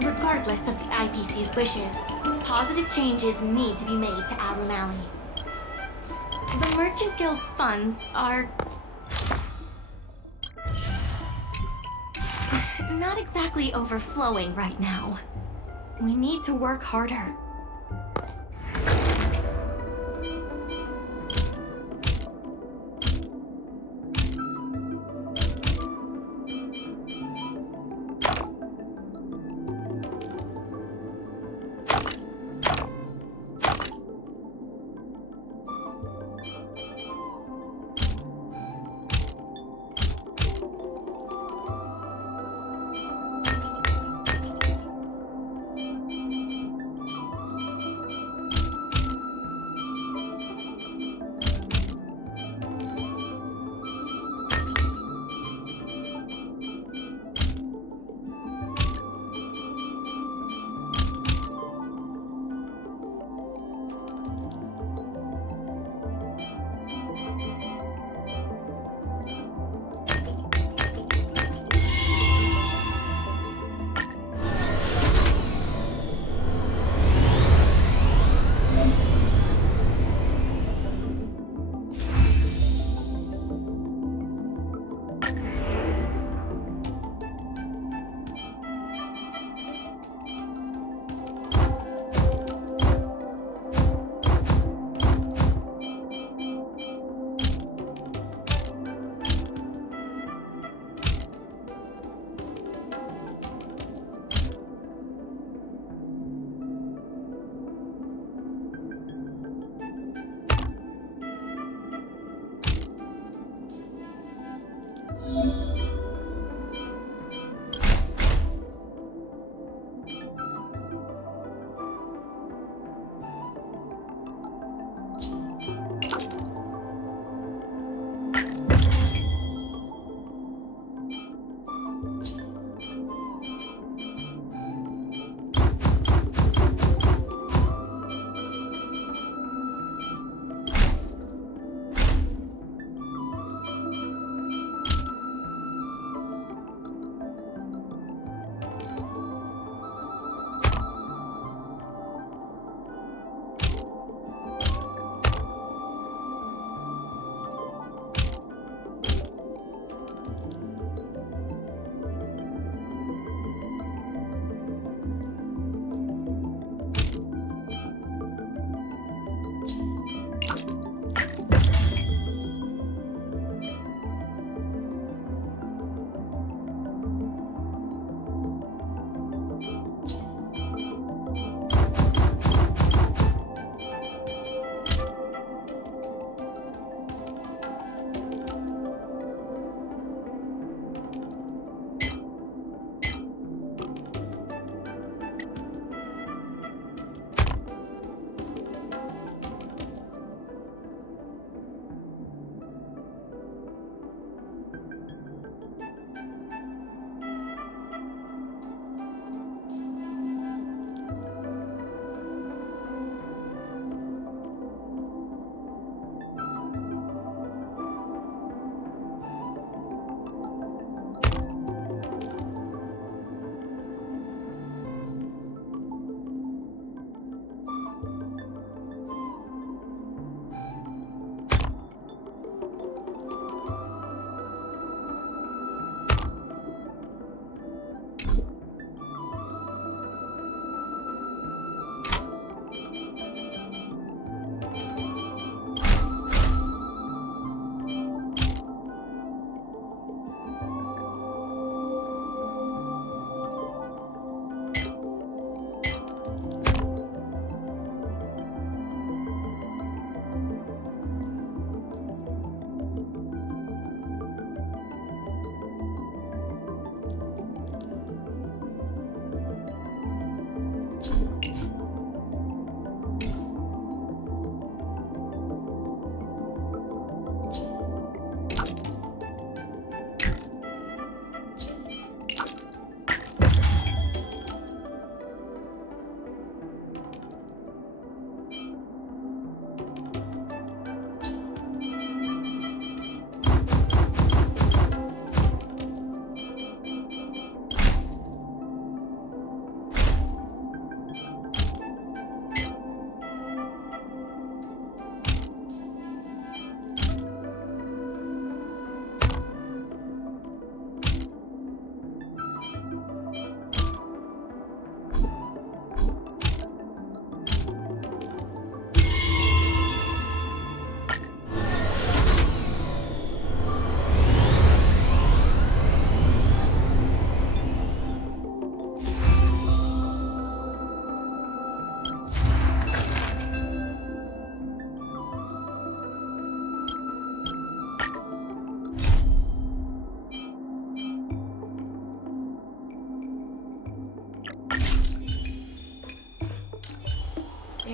Regardless of the IPC's wishes, positive changes need to be made to Aurum Alley. The Merchant Guild's funds are not exactly overflowing right now. We need to work harder.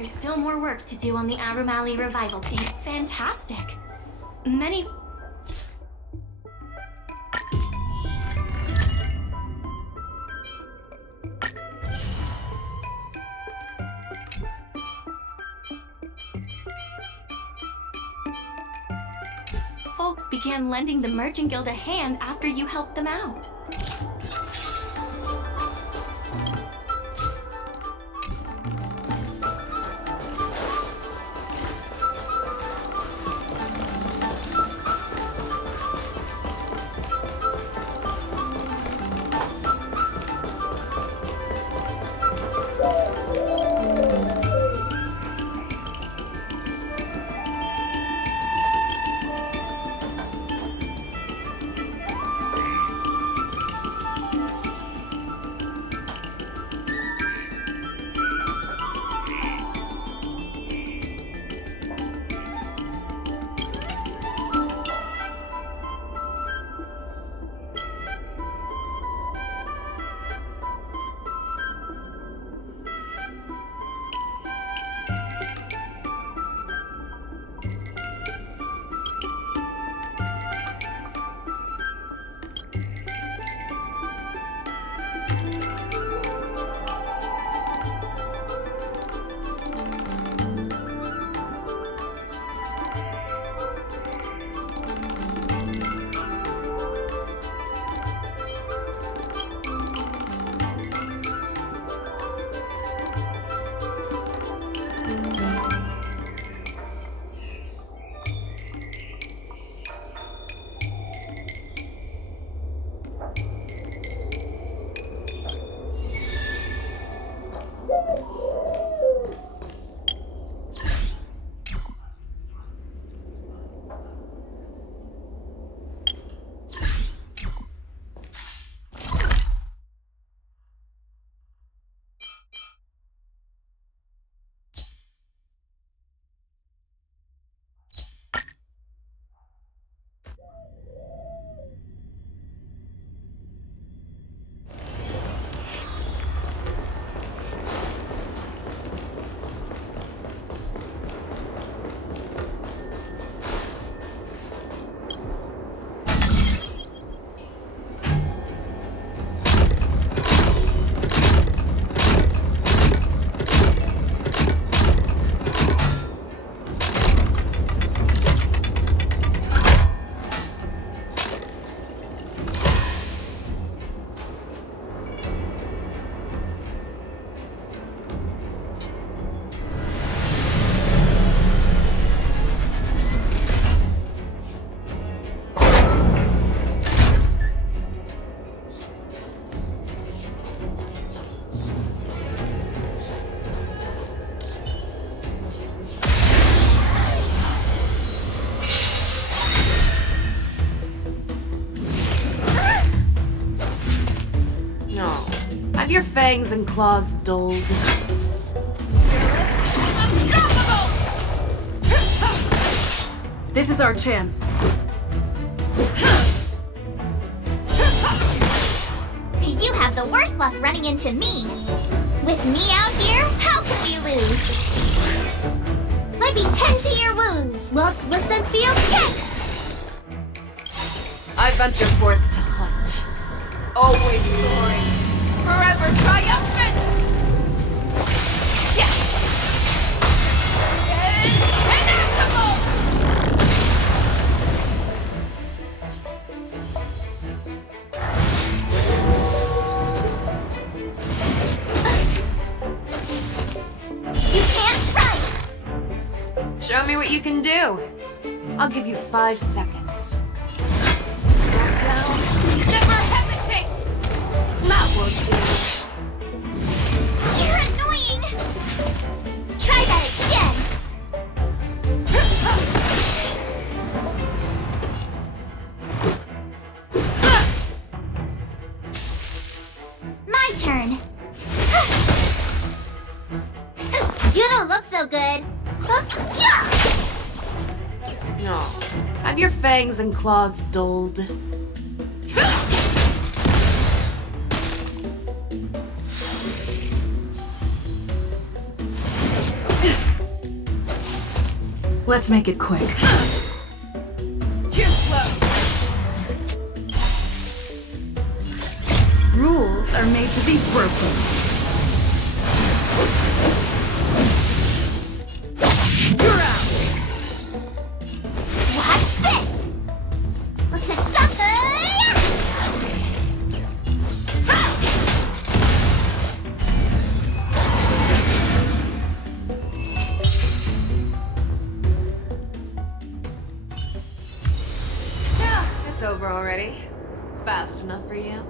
There's still more work to do on the Arum Alley revival. It's fantastic. Many... folks began lending the Merchant Guild a hand after you helped them out. Have your fangs and claws dulled. This is our chance. You have the worst luck running into me. With me out here, how can we lose? Let me tend to your wounds. Look, listen, feel, check! I venture forth to hunt. Always soaring. Forever triumphant! Yes! Inevitable! You can't run! Show me what you can do. I'll give you 5 seconds. Calm down. Never hesitate! That won't do. You're annoying! Try that again! My turn! You don't look so good. No. Have your fangs and claws dulled. Let's make it quick. Too slow. Rules are made to be broken. You're out. Watch this! Looks like something! It's over already. Fast enough for you?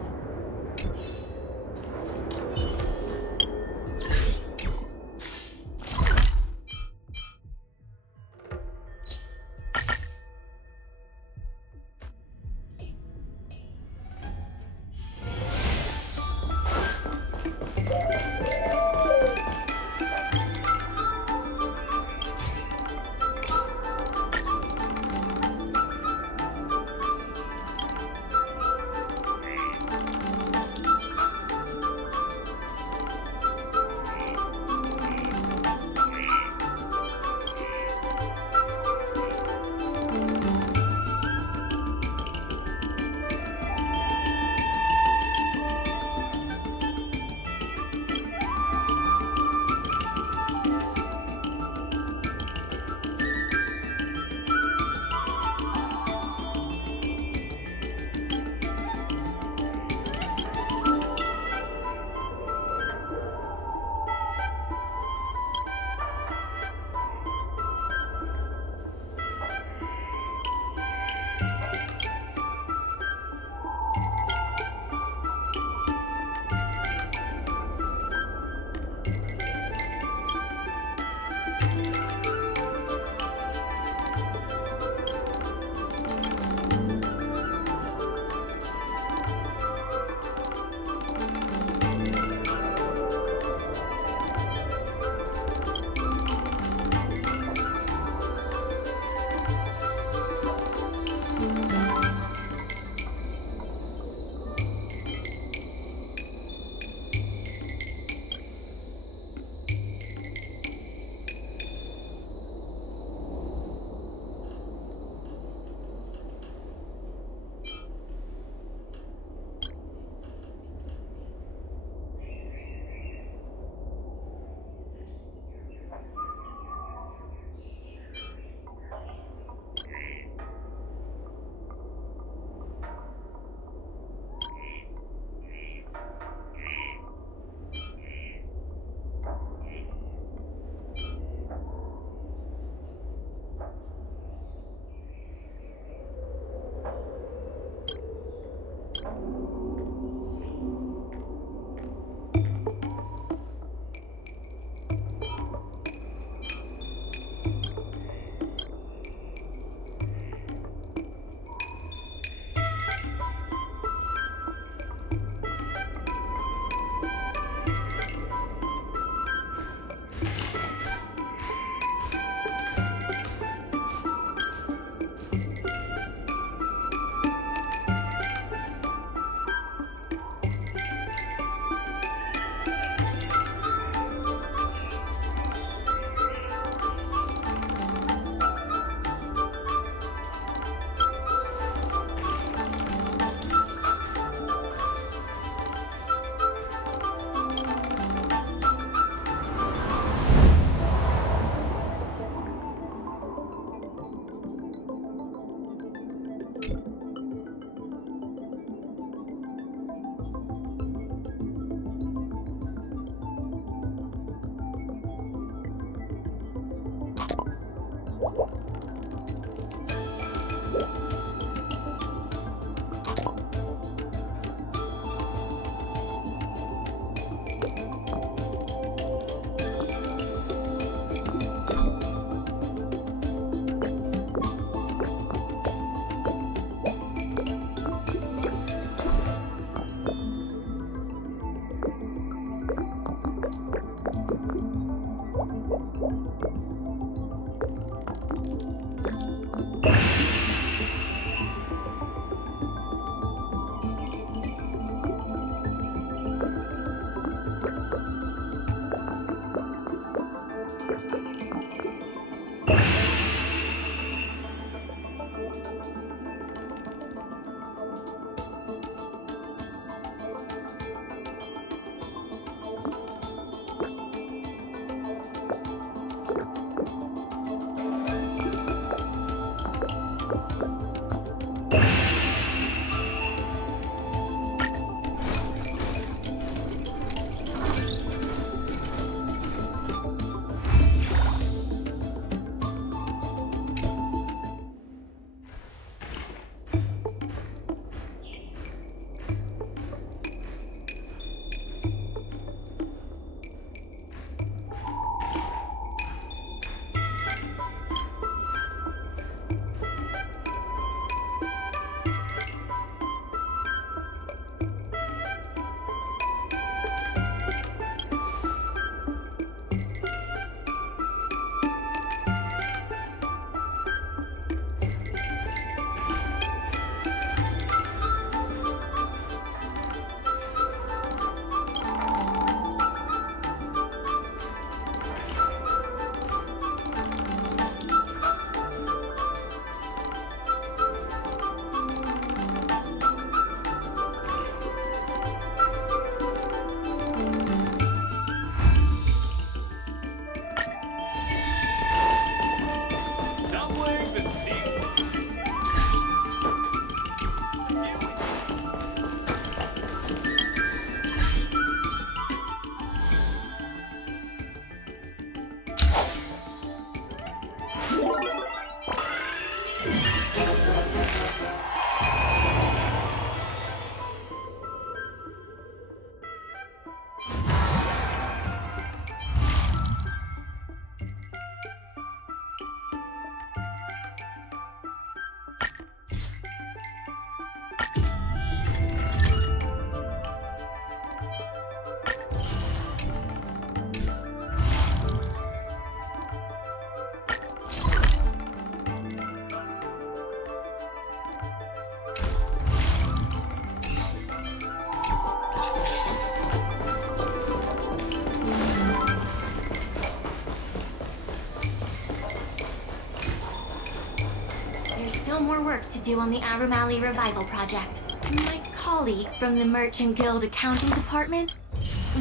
still more work to do on the Arum Alley Revival Project. My colleagues from the Merchant Guild Accounting Department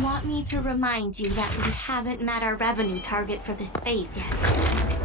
want me to remind you that we haven't met our revenue target for this phase yet.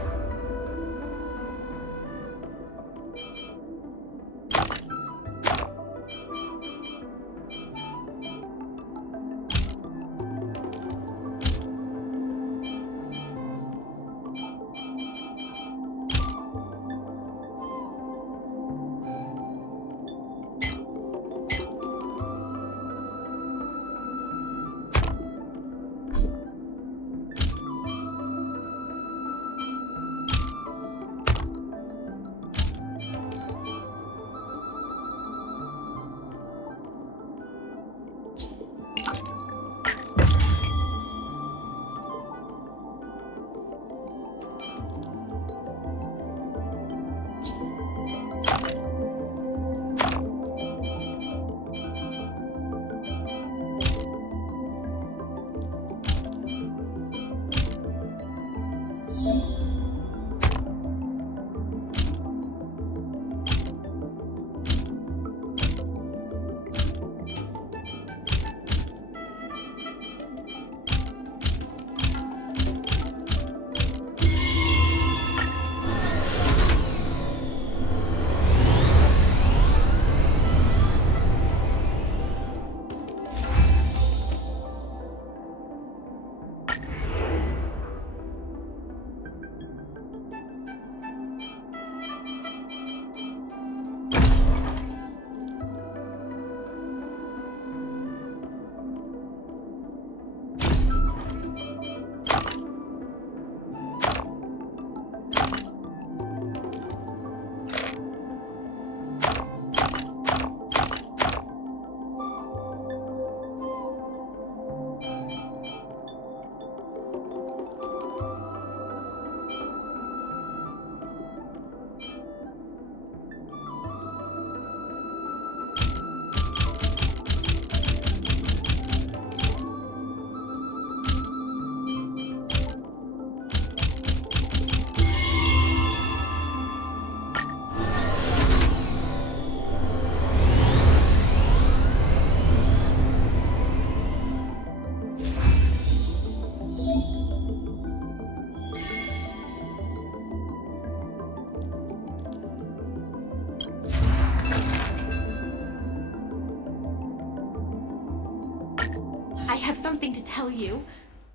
Something to tell you.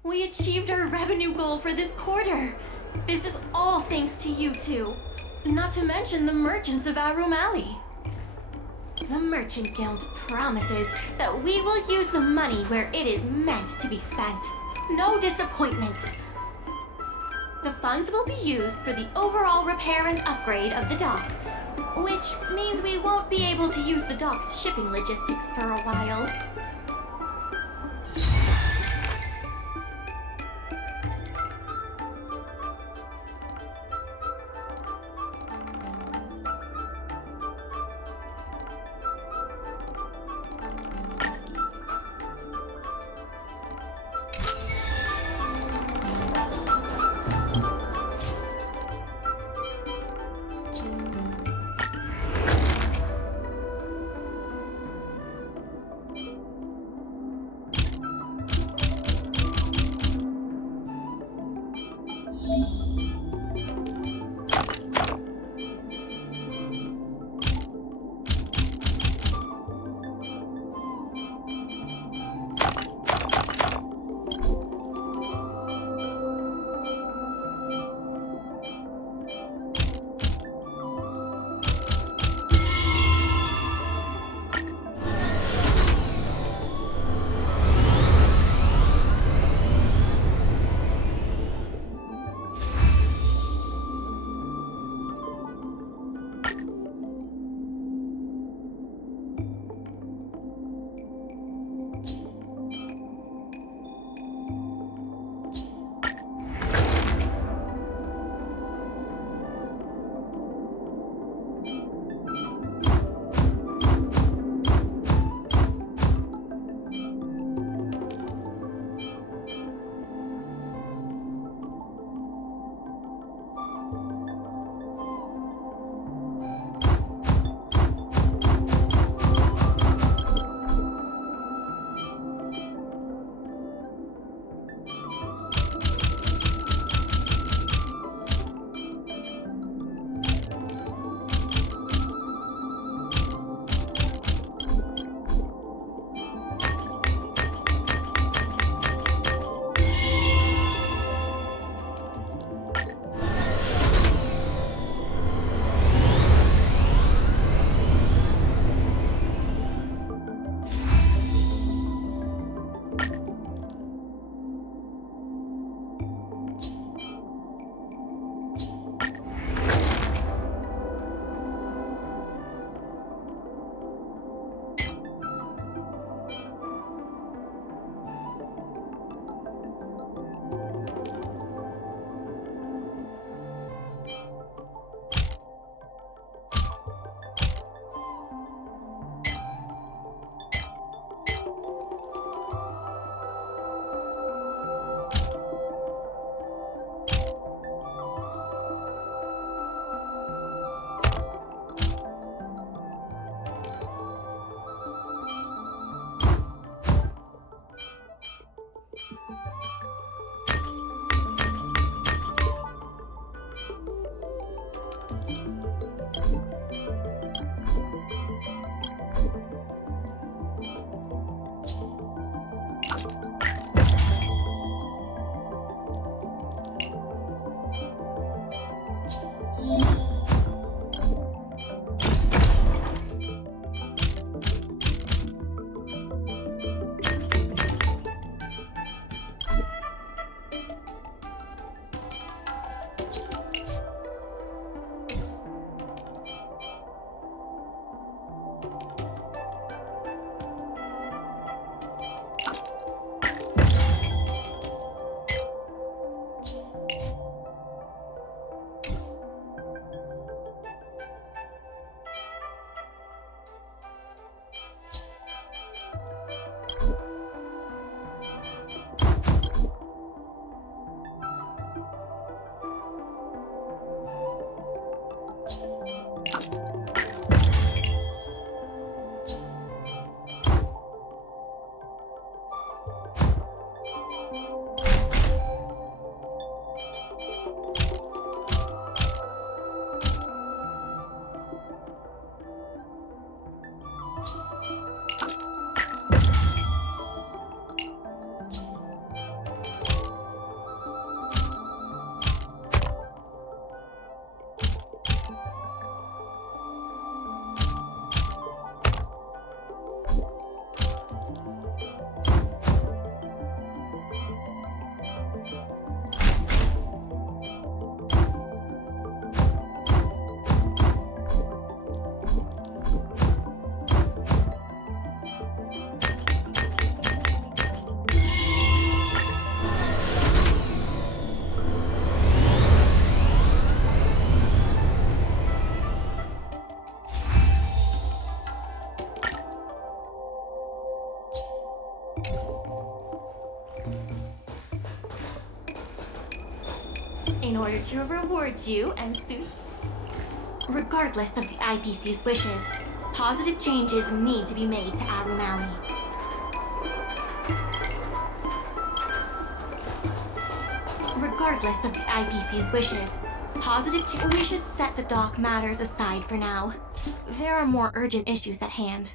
We achieved our revenue goal for this quarter. This is all thanks to you two. Not to mention the merchants of Arum Alley. The Merchant Guild promises that we will use the money where it is meant to be spent. No disappointments. The funds will be used for the overall repair and upgrade of the dock, which means we won't be able to use the dock's shipping logistics for a while. In order to reward you and Seuss. Regardless of the IPC's wishes, positive changes need to be made to Arum Alley. Regardless of the IPC's wishes, we should set the dock matters aside for now. There are more urgent issues at hand.